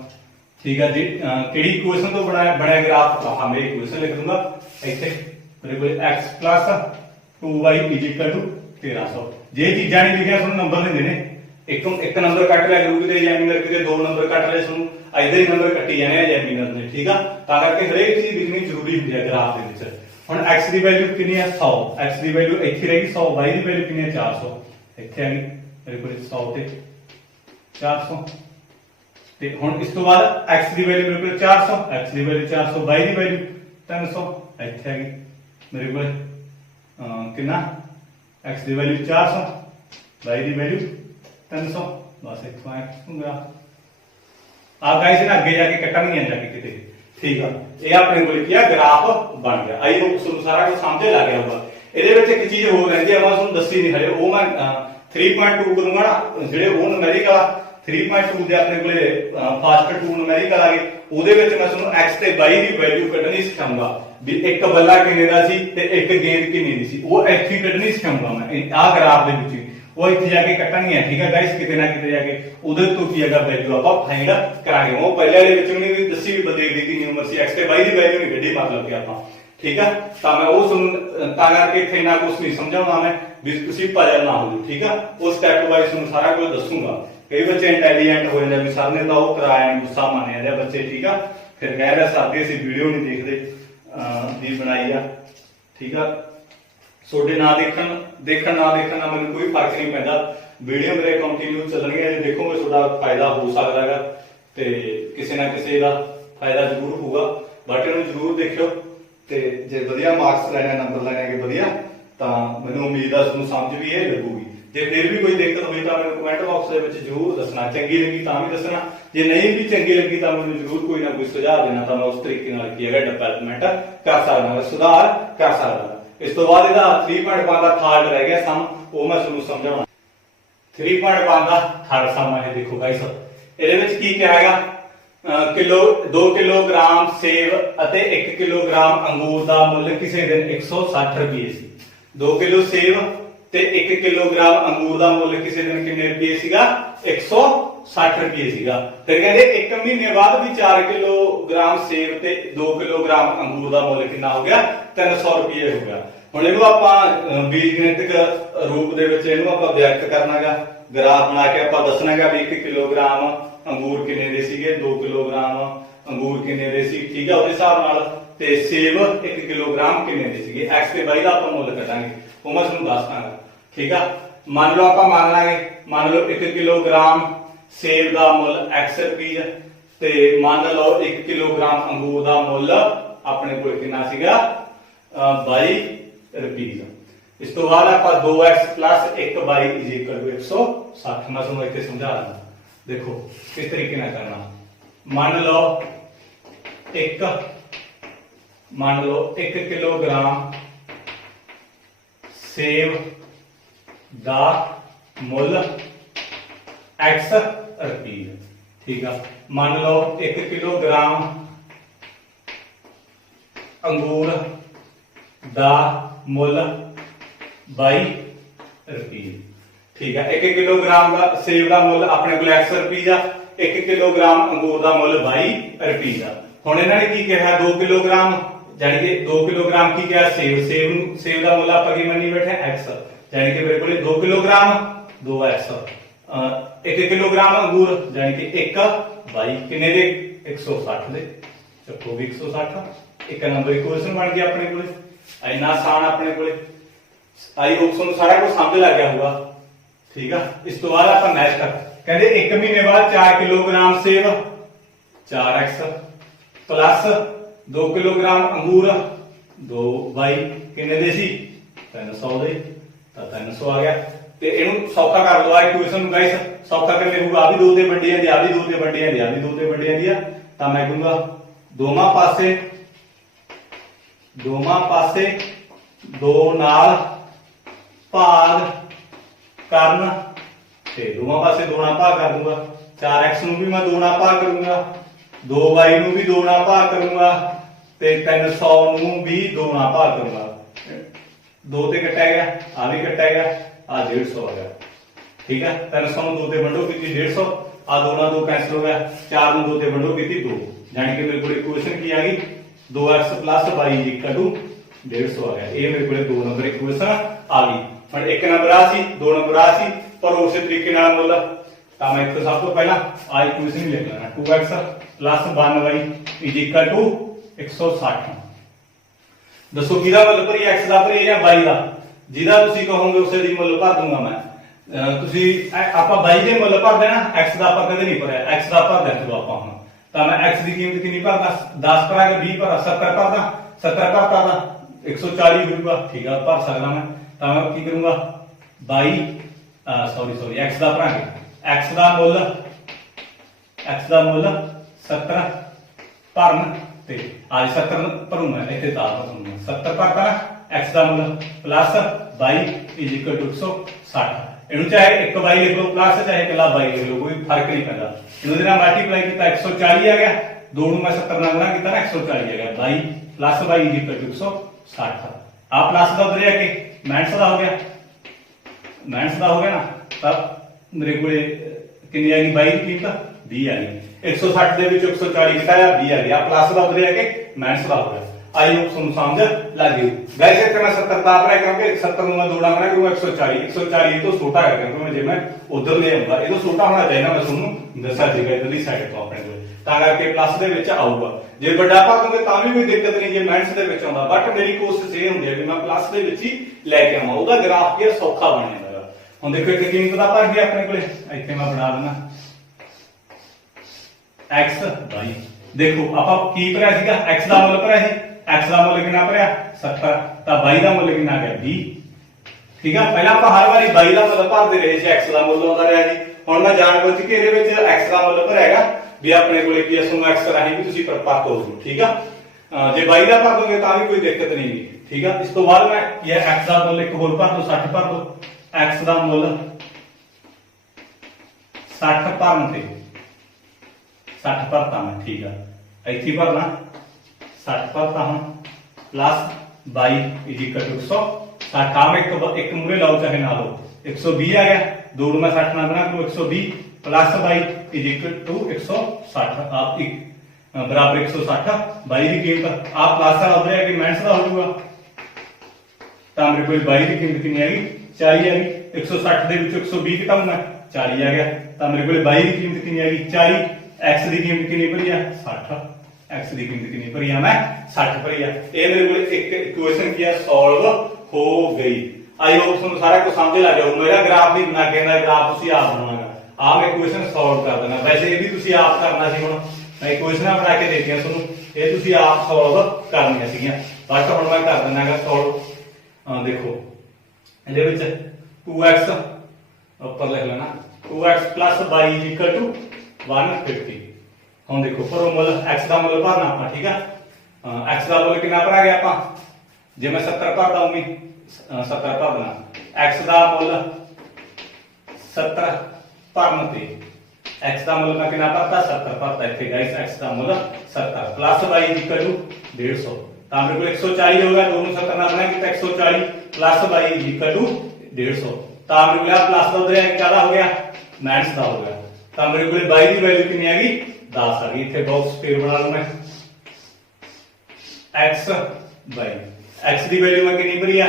ठीक है जी केड़ी इक्वेशन तो बड़ा ग्राफ हां मैं इक्वेशन लिख दूंगा इत्थे मेरे को x 2y = 1300 जे चीज़ा नहीं लिखिया सुन नंबर नहीं देने एक नंबर कट लिया करूँ किते एग्जामिनर किते दो नंबर कट ले सुन इधर ही नंबर कट्टी जाने एग्जामिनर ने ठीक है ता करके हर एक चीज लिखनी जरूरी होती है ग्राफ दे विच हुण x की वैल्यू कितनी है 100 x की वैल्यू इत्थे रहेगी 100 y की वैल्यू कितनी है 400 इत्थे आ गई मेरे को 100 ते 400 ਤੇ ਹੁਣ ਇਸ ਤੋਂ ਬਾਅਦ x ਦੀ ਵੈਲਿਊ ਮੇਰੇ ਕੋਲ 400, x ਦੀ ਵੈਲਿਊ 400, y ਦੀ ਵੈਲਿਊ 300 ਇੱਥੇ ਆ ਗਈ ਮੇਰੇ ਕੋਲ ਕਿੰਨਾ x ਦੀ ਵੈਲਿਊ 400, y ਦੀ ਵੈਲਿਊ 300 ਬਸ ਇੱਥੋਂ ਆਇਆ ਹੋਊਗਾ। ਆ ਗਾਇਸ ਇਹਨਾਂ ਅੱਗੇ ਜਾ ਕੇ ਕੱਟਣਗੀਆਂ ਜਾ ਕੇ ਕਿਤੇ ਠੀਕ ਆ। ਇਹ ਆਪਣੇ ਕੋਲ ਕੀ ਆ ਗ੍ਰਾਫ ਬਣ ਗਿਆ। ਆਈ ਹੋਪ ਤੁਹਾਨੂੰ ਸਾਰਾ ਕੁਝ ਸਮਝ ਲੱਗ ਗਿਆ ਹੋਊਗਾ। ਇਹਦੇ ਵਿੱਚ ਇੱਕ ਚੀਜ਼ ਹੋਰ ਰਹਿੰਦੀ ਆ ਮੈਂ ਤੁਹਾਨੂੰ ਦੱਸੀ ਨਹੀਂ ਹਲੇ, ਉਹ ਮੈਂ 3.2 ਕਰੂੰਗਾ ਨਾ ਜਿਹੜੇ ਉਹ ਨੂਮੈਰੀਕਲ 3.2 ਦੇ ਆਪਣੇ ਕੋਲੇ ਫਾਸਟ 2 ਨੂਮੈਰੀਕਲ ਆ ਗਏ ਉਹਦੇ ਵਿੱਚ ਮੈਂ ਤੁਹਾਨੂੰ x ਤੇ y ਦੀ ਵੈਲਿਊ ਕੱਢਣੀ ਸਿਖਾਉਂਗਾ ਵੀ ਇੱਕ ਬੱਲਾ ਕਿੰਨੇ ਦਾ ਸੀ ਤੇ ਇੱਕ ਗੇਂਦ ਕਿੰਨੀ ਦੀ ਸੀ, ਉਹ ਇੱਥੇ ਕੱਢਣੀ ਸਿਖਾਉਂਗਾ ਮੈਂ ਆਹ ਗ੍ਰਾਫ ਦੇ ਵਿੱਚ। ਉਹ ਇੱਥੇ ਜਾ ਕੇ ਕੱਟਣਗੀਆਂ ਠੀਕ ਆ ਗਾਇਸ, ਕਿਤੇ ਨਾ ਕਿਤੇ ਜਾ ਕੇ ਉਹਦੇ ਤੋਂ ਕੀ ਹੈਗਾ ਵੈਲਿਊ ਆਪਾਂ ਫਾਈਂਡ ਕਰਾਂਗੇ। ਉਹ ਪਹਿਲੇ ਵਾਲੇ ਵਿੱਚ ਉਹਨੇ ਵੀ ਦੱਸੀ ਵੀ ਬੰਦੇ ਦੀ ਕਿੰਨੀ ਉਮਰ ਸੀ, x ਤੇ y ਦੀ ਵੈਲਿਊ ਨਹੀਂ ਕੱਢੀ ਮਤਲਬ ਕਿ ਆਪਾਂ ਠੀਕ ਆ। ਤਾਂ ਮੈਂ ਉਹ ਤੁਹਾਨੂੰ ਤਾਂ ਕਰਕੇ ਇੱਥੇ ਨਾ ਕੁਝ ਨਹੀਂ ਸਮਝਾਉਣਾ ਮੈਂ ਵੀ ਤੁਸੀਂ ਭਜਨ ਨਾ ਹੋ ਜਾਓ ਠੀਕ ਆ। ਉਹ ਸਟੈਪ ਵਾਈਜ਼ ਤੁਹਾਨੂੰ ਸਾਰਾ ਕੁਝ ਦੱਸੂਗਾ। ਕਈ ਬੱਚੇ ਇੰਟੈਲੀਜੈਂਟ ਹੋ ਜਾਂਦੇ ਵੀ ਸਰ ਨੇ ਤਾਂ ਉਹ ਕਰਾਇਆ ਗੁੱਸਾ ਮੰਨ ਜਾਂਦੇ ਬੱਚੇ ਠੀਕ ਆ, ਫਿਰ ਕਹਿ ਰਿਹਾ ਸਰ ਦੀ ਅਸੀਂ ਵੀਡੀਓ ਨਹੀਂ ਦੇਖਦੇ ਦੀ ਬਣਾਈ ਆ ਠੀਕ ਆ। ਤੁਹਾਡੇ ਨਾ ਦੇਖਣ ਨਾਲ ਮੈਨੂੰ ਕੋਈ ਫਰਕ ਨਹੀਂ ਪੈਂਦਾ, ਵੀਡੀਓ ਮੇਰੇ ਕੰਟੀਨਿਊ ਚੱਲਣਗੀਆਂ, ਜੇ ਦੇਖੋਗੇ ਤੁਹਾਡਾ ਫਾਇਦਾ ਹੋ ਸਕਦਾ ਹੈਗਾ ਤੇ ਕਿਸੇ ਨਾ ਕਿਸੇ ਦਾ ਫਾਇਦਾ ਜ਼ਰੂਰ ਹੋਊਗਾ। ਬਟ ਇਹਨੂੰ ਜ਼ਰੂਰ ਦੇਖਿਓ ਤੇ ਜੇ ਵਧੀਆ ਮਾਰਕਸ ਲੈਣੇ ਨੰਬਰ ਲੈਣੇ ਹੈਗੇ ਵਧੀਆ ਤਾਂ ਮੈਨੂੰ ਉਮੀਦ ਆ ਤੁਹਾਨੂੰ ਸਮਝ ਵੀ ਇਹ ਲੱਗੂਗੀ। ਜੇ ਫਿਰ ਵੀ ਕੋਈ ਦਿੱਕਤ ਹੋਈ ਤਾਂ ਮੈਨੂੰ ਕਮੈਂਟ ਬਾਕਸ ਦੇ ਵਿੱਚ ਜ਼ਰੂਰ ਦੱਸਣਾ, ਚੰਗੀ ਲੱਗੀ ਤਾਂ ਵੀ ਦੱਸਣਾ, ਜੇ ਨਹੀਂ ਵੀ ਚੰਗੀ ਲੱਗੀ ਤਾਂ ਮੈਨੂੰ ਜ਼ਰੂਰ ਕੋਈ ਨਾ ਕੋਈ ਸੁਝਾਅ ਦੇਣਾ, ਤਾਂ ਮੈਂ ਉਸ ਤਰੀਕੇ ਨਾਲ ਕੀ ਹੈਗਾ ਡਿਵੈਲਪਮੈਂਟ ਕਰ ਸਕਦਾ, ਸੁਧਾਰ ਕਰ ਸਕਦਾ। ਇਸ ਤੋਂ ਬਾਅਦ ਇਹਦਾ 3.1 ਦਾ ਥਰਡ ਰਹਿ ਗਿਆ ਸਮ, ਉਹ ਮੈਂ ਤੁਹਾਨੂੰ ਸਮਝਾਉਣਾ। 3.1 ਦਾ ਥਰਡ ਸਮ ਹੈ ਦੇਖੋ ਗਾਇਸ, ਇਹਦੇ ਵਿੱਚ ਕੀ ਕਿਹਾ ਹੈਗਾ 2 ਕਿਲੋਗ੍ਰਾਮ ਸੇਬ ਅਤੇ 1 ਕਿਲੋਗ੍ਰਾਮ ਅੰਗੂਰ ਦਾ ਮੁੱਲ ਕਿਸੇ ਦਿਨ 160 ਰੁਪਏ ਸੀ। 2 ਕਿਲੋ ਸੇਬ ਤੇ 1 ਕਿਲੋਗ੍ਰਾਮ ਅੰਗੂਰ ਦਾ ਮੁੱਲ ਕਿਸੇ ਦਿਨ ਕਿੰਨੇ ਰੁਪਏ ਸੀਗਾ 160 ਰੁਪਏ ਸੀਗਾ। ਫਿਰ ਕਹਿੰਦੇ 1 ਮਹੀਨੇ ਬਾਅਦ ਵੀ 4 ਕਿਲੋਗ੍ਰਾਮ ਸੇਬ ਤੇ 2 ਕਿਲੋਗ੍ਰਾਮ ਅੰਗੂਰ ਦਾ ਮੁੱਲ ਕਿੰਨਾ ਹੋ ਗਿਆ 300 ਰੁਪਏ ਹੋ ਗਿਆ। ਹੁਣ ਇਹਨੂੰ ਆਪਾਂ ਬੀਜਗਣਿਤਕ ਰੂਪ ਦੇ ਵਿੱਚ ਇਹਨੂੰ ਆਪਾਂ ਵਿਅਕਤ ਕਰਨਾਗਾ, ਗ੍ਰਾਫ ਬਣਾ ਕੇ ਆਪਾਂ ਦੱਸਣਾਗਾ ਵੀ 1 ਕਿਲੋਗ੍ਰਾਮ ਅੰਗੂਰ ਕਿੰਨੇ ਦੇ ਸੀਗੇ, 2 ਕਿਲੋਗ੍ਰਾਮ ਅੰਗੂਰ ਕਿੰਨੇ ਦੇ ਸੀ ਠੀਕ ਆ ਉਹਦੇ ਹਿਸਾਬ ਨਾਲ, ਤੇ ਸੇਬ 1 ਕਿਲੋਗ੍ਰਾਮ ਕਿੰਨੇ ਦੇ ਸੀਗੇ। x ਤੇ y ਦਾ ਆਪਾਂ ਮੁੱਲ ਕੱਢਾਂਗੇ, ਉਹ ਮੈਂ ਤੁਹਾਨੂੰ ਦੱਸ ਦਾਂਗਾ ਠੀਕ ਆ। ਮੰਨ ਲਓ ਆਪਾਂ ਮੰਨ ਲਓ 1 ਕਿਲੋਗ੍ਰਾਮ ਸੇਬ ਦਾ ਮੁੱਲ x ਰੁਪਏ ਤੇ ਮੰਨ ਲਓ 1 ਕਿਲੋਗ੍ਰਾਮ ਅੰਗੂਰ ਦਾ ਮੁੱਲ ਆਪਣੇ ਕੋਲ ਕਿੰਨਾ ਸੀਗਾ 22 ਰੁਪਏ। ਇਸ ਤੋਂ ਬਾਅਦ ਆਪਾਂ 2x + 1y = 160। ਮੈਂ ਤੁਹਾਨੂੰ ਇੱਥੇ ਸਮਝਾ ਦਿੰਦਾ, ਦੇਖੋ ਕਿਸ ਤਰੀਕੇ ਨਾਲ ਕਰਨਾ। ਮੰਨ ਲਓ 1 ਕਿਲੋਗ੍ਰਾਮ ਸੇਬ ਦਾ ਮੁੱਲ x ਰੁਪਏ ਠੀਕ ਆ। ਮੰਨ ਲਓ 1 ਕਿਲੋਗ੍ਰਾਮ ਅੰਗੂਰ ਦਾ ਮੁੱਲ 22 ਰੁਪਏ ਠੀਕ ਆ। 1 ਕਿਲੋਗ੍ਰਾਮ ਦਾ ਸੇਬ ਦਾ ਮੁੱਲ ਆਪਣੇ ਕੋਲ x ਰੁਪਏ ਆ, 1 ਕਿਲੋਗ੍ਰਾਮ ਅੰਗੂਰ ਦਾ ਮੁੱਲ 22 ਰੁਪਏ ਆ। ਹੁਣ ਇਹਨਾਂ ਨੇ ਕੀ ਕਿਹਾ 2 ਕਿਲੋਗ੍ਰਾਮ ਜਾਨੀ ਕਿ 2 ਕਿਲੋਗ੍ਰਾਮ ਕੀ ਕਿਹਾ ਸੇਬ ਦਾ ਮੁੱਲ ਆਪਾਂ ਕੀ ਮੰਨੀ ਬੈਠੇ x, ਜਾਨੀ ਕਿ ਮੇਰੇ ਕੋਲੇ 2 ਕਿਲੋਗ੍ਰਾਮ 2x 1 ਕਿਲੋਗ੍ਰਾਮ ਅੰਗੂਰ ਜਾਨੀ ਕਿ 1 22 ਕਿੰਨੇ ਦੇ 160 ਦੇ, ਚੱਕੋ ਵੀ 160 ਇੱਕ ਨੰਬਰ ਇਕੁਏਸ਼ਨ ਬਣ ਗਈ ਆਪਣੇ ਕੋਲੇ। ਇੰਨਾ ਆਸਾਨ ਆਪਣੇ ਕੋਲੇ। ਆਈ ਹੋਪ ਤੁਹਾਨੂੰ ਸਾਰਾ ਕੁਝ ਸਮਝ ਲੱਗ ਗਿਆ ਹੋਊਗਾ ਠੀਕ ਆ। ਇਸ ਤੋਂ ਬਾਅਦ ਆਪਾਂ ਨੈਕਸਟ ਕਹਿੰਦੇ 1 ਮਹੀਨੇ ਬਾਅਦ 4 ਕਿਲੋਗ੍ਰਾਮ ਸੇਬ 4x + 2 ਕਿਲੋਗ੍ਰਾਮ ਅੰਗੂਰ 2y ਕਿੰਨੇ ਦੇ ਸੀ 300 ਦੇ, ਤਾਂ 300 ਆ ਗਿਆ। ਤੇ ਇਹਨੂੰ ਸੌਖਾ ਕਰ ਲਓ, ਆ ਇਕੁਏਸ਼ਨ ਨੂੰ ਗਾਇਸ ਸੌਖਾ ਕਰਨੇ ਹੋਊਗਾ, ਆ ਵੀ 2 ਤੇ ਵੱਡੀ ਜਾਂਦੀ, ਆ ਵੀ 2 ਤੇ ਵੱਡੀ ਜਾਂਦੀ, ਆ ਵੀ 2 ਤੇ ਵੱਡੀ ਜਾਂਦੀ ਆ। ਤਾਂ ਮੈਂ ਕਹੂੰਗਾ ਦੋਵਾਂ ਪਾਸੇ 2 ਨਾਲ ਭਾਗ ਕਰਨ ਤੇ ਦੋਵਾਂ ਪਾਸੇ 2 ਨਾਲ ਭਾਗ ਕਰ ਦੂੰਗਾ। 4x ਨੂੰ ਵੀ ਮੈਂ 2 ਨਾਲ ਭਾਗ ਕਰੂੰਗਾ, 2y ਨੂੰ ਵੀ 2 ਨਾਲ ਭਾਗ ਕਰੂੰਗਾ ਤੇ 300 ਨੂੰ ਵੀ 2 ਨਾਲ ਭਾਗ ਕਰੂੰਗਾ। 2 ਤੇ ਕੱਟਿਆ ਗਿਆ, ਆ ਵੀ ਕੱਟਿਆ ਗਿਆ, ਆ 150 ਆ ਗਿਆ ਠੀਕ ਹੈ। 300 ਨੂੰ 2 ਤੇ ਵੰਡੋ ਕੀਤੀ 150, ਆ 2 ਨਾਲ 2 ਕੈਂਸਲ ਹੋ ਗਿਆ, 4 ਨੂੰ 2 ਤੇ ਵੰਡੋ ਕੀਤੀ 2, ਯਾਨੀ ਕਿ ਮੇਰੇ ਕੋਲ ਇਕੁਏਸ਼ਨ ਕੀ ਆ ਗਈ 2x + y = 150 ਆ ਗਿਆ। ਇਹ ਮੇਰੇ ਕੋਲ 2 ਨੰਬਰ ਇਕੁਏਸ਼ਨ ਆ ਗਈ। ਹੁਣ 1 ਨੰਬਰ ਆ ਸੀ, 2 ਨੰਬਰ ਆ ਸੀ, ਪਰ ਉਸੇ ਤਰੀਕੇ ਨਾਲ ਮੁੱਲ ਤਾਂ ਮੈਂ ਇੱਥੇ ਸਭ ਤੋਂ ਪਹਿਲਾਂ ਆ ਇਕੁਏਸ਼ਨ ਲਿਖ ਲੈਣਾ 2x + 1y = 160। ਦੱਸੋ ਕਿਹਦਾ ਮੁੱਲ ਭਰੀ x ਦਾ ਭਰੀ ਜਾਂ y ਦਾ, ਜਿਹਦਾ ਤੁਸੀਂ ਕਹੋਗੇ ਉਸੇ ਦੀ ਮੁੱਲ ਭਰ ਦੂੰਗਾ ਮੈਂ। ਤੁਸੀਂ ਆਪਾਂ ਬਾਈ ਦੇ ਮੁੱਲ ਭਰਦੇ ਨਾ x ਦਾ ਆਪਾਂ ਕਦੇ ਨਹੀਂ ਭਰਿਆ x ਦਾ ਭਰਦੇ ਚਲੋ ਆਪਾਂ ਹੁਣ ਤਾਂ ਮੈਂ x ਦੀ ਕੀਮਤ ਕਿੰਨੀ ਭਰਦਾ 10 ਭਰਾਂਗੇ 20 ਭਰਾ 70 ਭਰਦਾ 70 ਭਰਤਾ ਤਾਂ 140 ਹੋਊਗਾ ਠੀਕ ਆ ਭਰ ਸਕਦਾ ਮੈਂ ਤਾਂ ਮੈਂ ਕੀ ਕਰੂੰਗਾ 22 ਸੌਰੀ x ਦਾ ਭਰਾਂਗੇ x ਦਾ ਮੁੱਲ 70 ਭਰਨ ਤੇ ਅੱਜ 70 ਭਰੂੰਗਾ ਇੱਥੇ ਤਾਂ ਭਰੂੰਗਾ 70 ਭਰਤਾ ਨਾ x ਦਾ ਮੁੱਲ ਪਲੱਸ 22 160 ਇਹਨੂੰ ਚਾਹੇ ਇੱਕ 22 ਲਿਖ ਲਓ ਪਲੱਸ ਚਾਹੇ ਇਕੱਲਾ 22 ਲਿਖ ਲਓ ਕੋਈ ਫਰਕ ਨਹੀਂ ਪੈਂਦਾ ਇਹਨੂੰ ਦੇ ਨਾਲ ਮਲਟੀਪਲਾਈ ਕੀਤਾ 140 ਆ ਗਿਆ ਦੋ ਨੂੰ ਮੈਂ 70 ਨਾਲ ਗੁਣਾ ਕੀਤਾ ਨਾ 140 ਆ ਗਿਆ 22 ਪਲੱਸ 22 160 ਆ ਪਲੱਸ ਦਾ ਉਧਰ ਆ ਕੇ ਮਾਈਨਸ ਦਾ ਹੋ ਗਿਆ ਨਾ ਤਾਂ ਮੇਰੇ ਕੋਲੇ ਕਿੰਨੀ ਆ ਗਈ 22 ਦੀ ਕੀਮਤ 20 ਆ ਗਈ 160 ਦੇ ਵਿੱਚ 140 ਘਟਾਇਆ 20 ਆ ਗਿਆ ਪਲੱਸ ਦਾ ਉਧਰ ਆ ਕੇ ਮਾਈਨਸ ਦਾ ਹੋ ਗਿਆ आई होप तुम समझ लग गई गाइस इतने मैं 70 ताप रहा क्योंकि 70 में दौड़ा मैं करूंगा 140 तो छोटा है क्योंकि जे मैं उधर ले आऊंगा ये तो छोटा होना चाहिए ना मैं सुनूं दसा जगह इधरली साइड तो अपने को ਤਾਂ ਕਰਕੇ ਪਲੱਸ ਦੇ ਵਿੱਚ ਆਊਗਾ ਜੇ ਵੱਡਾ ਭਰ ਦੂੰਗੇ ਤਾਂ ਵੀ ਕੋਈ ਦਿੱਕਤ ਨਹੀਂ ਜੇ ਮਾਈਨਸ ਦੇ ਵਿੱਚ ਆਉਂਦਾ ਬਟ ਮੇਰੀ ਕੋਸ਼ਿਸ਼ ਇਹ ਹੁੰਦੀ ਹੈ ਕਿ ਮੈਂ ਪਲੱਸ ਦੇ ਵਿੱਚ ਹੀ ਲੈ ਕੇ ਆਵਾਂ ਉਹਦਾ ਗ੍ਰਾਫ ਕੀ ਸੌਖਾ ਬਣ ਜਾਂਦਾ ਹੁਣ ਦੇਖੋ ਇੱਕ ਕੀਮਤ ਦਾ ਭਰ ਗਿਆ ਆਪਣੇ ਕੋਲੇ ਇੱਥੇ ਮੈਂ ਬਣਾ ਦਿੰਦਾ x y ਦੇਖੋ ਆਪਾਂ ਕੀ ਭਰਿਆ ਸੀਗਾ x ਦਾ ਮੁੱਲ ਭਰਿਆ ਸੀ x ਦਾ ਮੁੱਲ ਕਿੰਨਾ ਭਰਿਆ 70 ਤਾਂ y ਦਾ ਮੁੱਲ ਕਿੰਨਾ ਗਿਆ 20 ਠੀਕ ਆ ਪਹਿਲਾਂ ਆਪਾਂ ਹਰ ਵਾਰੀ y ਦਾ ਮੁੱਲ ਭਰਦੇ ਰਹੇ ਸੀ x ਦਾ ਮੁੱਲ ਆਉਂਦਾ ਰਿਹਾ ਜੀ ਹੁਣ ਮੈਂ ਜਾਣਬੁੱਝ ਕੇ ਇਹਦੇ ਵਿੱਚ x ਦਾ ਮੁੱਲ ਭਰਿਆਗਾ ਵੀ ਆਪਣੇ ਕੋਲੇ ਕੀ ਐਸ ਨੂੰ x ਰਾਹੀਂ ਵੀ ਤੁਸੀਂ ਪਰਪੱਕ ਹੋ ਜਾਓ ਠੀਕ ਆ ਜੇ y ਦਾ ਭਰ ਦੋਗੇ ਤਾਂ ਵੀ ਕੋਈ ਦਿੱਕਤ ਨਹੀਂ ਗੀ ਠੀਕ ਆ ਇਸ ਤੋਂ ਬਾਅਦ ਮੈਂ ਇਹ x ਦਾ ਮੁੱਲ ਇੱਕ ਹੋਰ ਭਰ ਦੋ 60 ਭਰ ਦੋ x ਦਾ ਮੁੱਲ 60 ਭਰਨ ਤੇ 60 ਭਰਤਾ ਮੈਂ ਠੀਕ ਆ ਇੱਥੇ ਭਰਨਾ 60 ਭਰਤਾ ਹੁਣ ਪਲੱਸ 22 160 ਆਮ ਇੱਕ ਮੂਰੇ ਲਾਓ ਚਾਹੇ ਨਾ ਲਓ 120 ਆ ਗਿਆ ਦੋ ਨੂੰ ਮੈਂ 60 ਨਾਲ ਬਣਾ ਕਰੂ 120 प्लस 22 160 आप बराबर 160 22 की कीमत आप प्लस वाला उधर है कि माइनस का हो जाऊगा तो मेरे को 22 की कीमत कितनी आ गई 40 आ गई 160 ਦੇ ਵਿੱਚੋਂ 120 ਘਟਾਉਂਗਾ 40 ਆ ਗਿਆ ਤਾਂ ਮੇਰੇ ਕੋਲ 22 ਦੀ ਕੀਮਤ ਕਿੰਨੀ ਆ ਗਈ 40 x ਦੀ ਕੀਮਤ ਕਿੰਨੀ ਭਰੀ ਆ 60 x ਦੀ ਕੀਮਤ ਕਿੰਨੀ ਭਰੀ ਆ ਮੈਂ 60 ਭਰੀ ਆ ਇਹ ਮੇਰੇ ਕੋਲ ਇੱਕ ਇਕੁਏਸ਼ਨ ਕੀ ਆ ਸੋਲਵ ਹੋ ਗਈ आई होप ਤੁਹਾਨੂੰ ਸਾਰਾ ਕੁਝ ਸਮਝ ਲੱਗ ਗਿਆ ਮੇਰਾ ਗ੍ਰਾਫ ਨਹੀਂ ਬਣਾ ਕੇ ਇਹਦਾ ਗ੍ਰਾਫ ਤੁਸੀਂ ਆਪ ਬਣਾਉਣਾ ਆਪ ਇਕੁਏਸ਼ਨ ਸੋਲਵ ਕਰ ਦੇਣਾ ਵੈਸੇ ਇਹ ਵੀ ਤੁਸੀਂ ਆਪ ਕਰਨਾ ਸੀ ਹੁਣ ਮੈਂ ਇਕੁਏਸ਼ਨਾਂ ਬਣਾ ਕੇ ਦਿੱਤੀਆਂ ਤੁਹਾਨੂੰ ਇਹ ਤੁਸੀਂ ਆਪ ਸੋਲਵ ਕਰਨੀਆਂ ਸੀਗੀਆਂ ਬਟ ਹੁਣ ਮੈਂ ਕਰ ਦਿੰਦਾਗਾ ਸੋਲਵ ਦੇਖੋ ਇਹਦੇ ਵਿੱਚ 2x ਉੱਪਰ ਲਿਖ ਲੈਣਾ 2x plus y is equal to 150 ਹੁਣ ਦੇਖੋ ਪਰ ਮੁੱਲ x ਦਾ ਮੁੱਲ ਭਰਨਾ ਆਪਾਂ ਠੀਕ ਆ x ਦਾ ਮੁੱਲ ਕਿੰਨਾ ਭਰਾ ਗਿਆ ਆਪਾਂ ਜੇ ਮੈਂ 70 ਭਰਦਾ ਉਮੀ 70 ਭਰ ਦੇਣਾ x ਦਾ ਮੁੱਲ 70 ਭਰਨ ਤੇ x ਦਾ ਮੁੱਲ ਮੈਂ ਕਿੰਨਾ ਭਰਤਾ 70 ਭਰਤਾ ਇੱਥੇ ਗਾਇਸ x ਦਾ ਮੁੱਲ 70 plus y is equal to 150 ਤਾਂ ਮੇਰੇ ਕੋਲ 140 ਹੋ ਗਿਆ ਦੋਨੋਂ 70 ਨਾਲ ਬਣਾ ਕੀਤਾ 140 plus y is equal to 150 ਤਾਂ ਮੇਰੇ ਕੋਲ ਪਲੱਸ ਦਾ ਉਧਰ ਕਿਹਦਾ ਹੋ ਗਿਆ ਮਾਈਨਸ ਦਾ ਹੋ ਗਿਆ ਤਾਂ ਮੇਰੇ ਕੋਲ y ਦੀ ਵੈਲਿਊ ਕਿੰਨੀ ਆ ਗਈ 10 ਆ ਗਈ ਇੱਥੇ ਬਾਕਸ ਫੇਰ ਬਣਾ ਲਵਾਂ ਮੈਂ x y x ਦੀ ਵੈਲਿਊ ਮੈਂ ਕਿੰਨੀ ਭਰੀ ਆ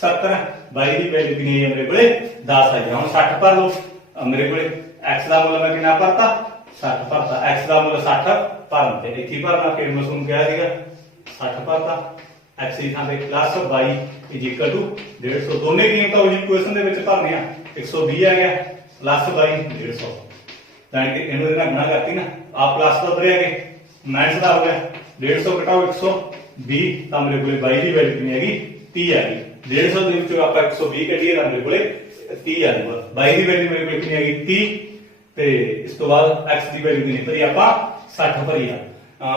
70 y ਦੀ ਵੈਲਿਊ ਕਿੰਨੀ ਹੈ ਮੇਰੇ ਕੋਲੇ 10 ਆ ਗਈ ਹੁਣ 60 ਭਰ ਲਓ ਮੇਰੇ ਕੋਲੇ x ਦਾ ਮੁੱਲ ਮੈਂ ਕਿੰਨਾ ਭਰਤਾ 60 ਭਰਤਾ x ਦਾ ਮੁੱਲ 60 ਭਰਨ ਤੇ ਇੱਥੇ ਭਰਨਾ ਫਿਰ ਮੈਂ ਤੁਹਾਨੂੰ ਕਿਹਾ ਸੀਗਾ 60 ਭਰਤਾ x ਦੀ ਥਾਂ ਤੇ plus y is equal to 150 ਦੋਨੇ ਕੀਮਤਾਂ ਉਹੀ ਇਕੁਏਸ਼ਨ ਦੇ ਵਿੱਚ ਭਰਨੀਆਂ 120 ਆ ਗਿਆ ਪਲੱਸ y 150 ਤਾਂ ਇਹਨੂੰ ਇਹਨਾਂ ਗੁਣਾ ਕਰਤੀ ਨਾ ਆ ਪਲੱਸ ਦਾ ਉਧਰ ਆ ਕੇ ਮਾਈਨਸ ਦਾ ਹੋ ਗਿਆ 150 ਘਟਾਓ 120 ਤਾਂ ਮੇਰੇ ਕੋਲੇ y ਦੀ ਵੈਲਿਊ ਕਿੰਨੀ ਹੈਗੀ 30 ਆ ਗਈ 150 ਦੇ ਵਿੱਚੋਂ ਆਪਾਂ 120 ਕੱਢੀਏ ਤਾਂ ਮੇਰੇ ਕੋਲੇ 30 ਆ ਜਾਊਗਾ y ਦੀ ਵੈਲਿਊ ਮੇਰੇ ਕੋਲ ਕਿੰਨੀ ਹੈਗੀ 30 ਤੇ ਇਸ ਤੋਂ ਬਾਅਦ x ਦੀ ਵੈਲਿਊ ਕਿੰਨੀ ਭਰੀ ਆਪਾਂ 60 ਭਰੀ ਆ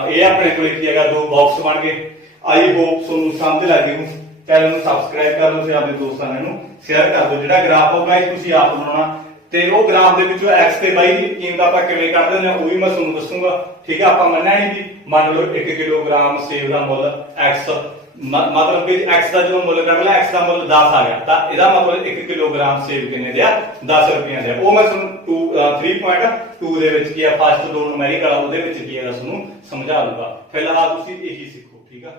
ਇਹ ਆਪਣੇ ਕੋਲੇ ਕੀ ਹੈਗਾ ਦੋ ਬਾਕਸ ਬਣ ਗਏ ਆਈ ਹੋਪ ਤੁਹਾਨੂੰ ਸਮਝ ਲੱਗ ਗਈ ਚੈਨਲ ਨੂੰ ਸਬਸਕ੍ਰਾਈਬ ਕਰ ਲਓ ਤੇ ਆਪਣੇ ਦੋਸਤਾਂ ਨੂੰ ਸ਼ੇਅਰ ਕਰ ਦਿਓ ਜਿਹੜਾ ਗ੍ਰਾਫ ਹੋਊਗਾ ਤੁਸੀਂ ਆਪ ਬਣਾਉਣਾ ਤੇ ਉਹ ਗ੍ਰਾਫ ਦੇ ਵਿੱਚੋਂ x ਤੇ y ਦੀ ਕੀਮਤ ਆਪਾਂ ਕਿਵੇਂ ਕੱਢਦੇ ਨੇ ਉਹ ਵੀ ਮੈਂ ਤੁਹਾਨੂੰ ਦੱਸੂਗਾ ਠੀਕ ਹੈ ਆਪਾਂ ਮੰਨਣਾ ਨਹੀਂ ਵੀ ਮੰਨ ਲਓ 1 ਕਿਲੋਗ੍ਰਾਮ ਸੇਬ ਦਾ ਮੁੱਲ x ਮਤਲਬ ਕਿ x ਦਾ ਜਦੋਂ ਮੁੱਲ ਕੱਢ ਲਿਆ x ਦਾ ਮੁੱਲ 10 ਆ ਗਿਆ ਤਾਂ ਇਹਦਾ ਮਤਲਬ 1 ਕਿਲੋਗ੍ਰਾਮ ਸੇਬ ਕਿੰਨੇ ਦੇ ਆ 10 ਰੁਪਏ ਦੇ ਉਹ ਮੈਂ ਤੁਹਾਨੂੰ 3.2 ਦੇ ਵਿੱਚ ਕੀ ਆ ਫਸਟ ਦੋ ਨੂਮੈਰਿਕ ਵਾਲਾ ਉਹਦੇ ਵਿੱਚ ਕੀ ਹੈਗਾ ਤੁਹਾਨੂੰ ਸਮਝਾ ਦੂੰਗਾ ਫਿਲਹਾਲ ਤੁਸੀਂ ਇਹੀ ਸਿੱਖੋ ਠੀਕ ਆ।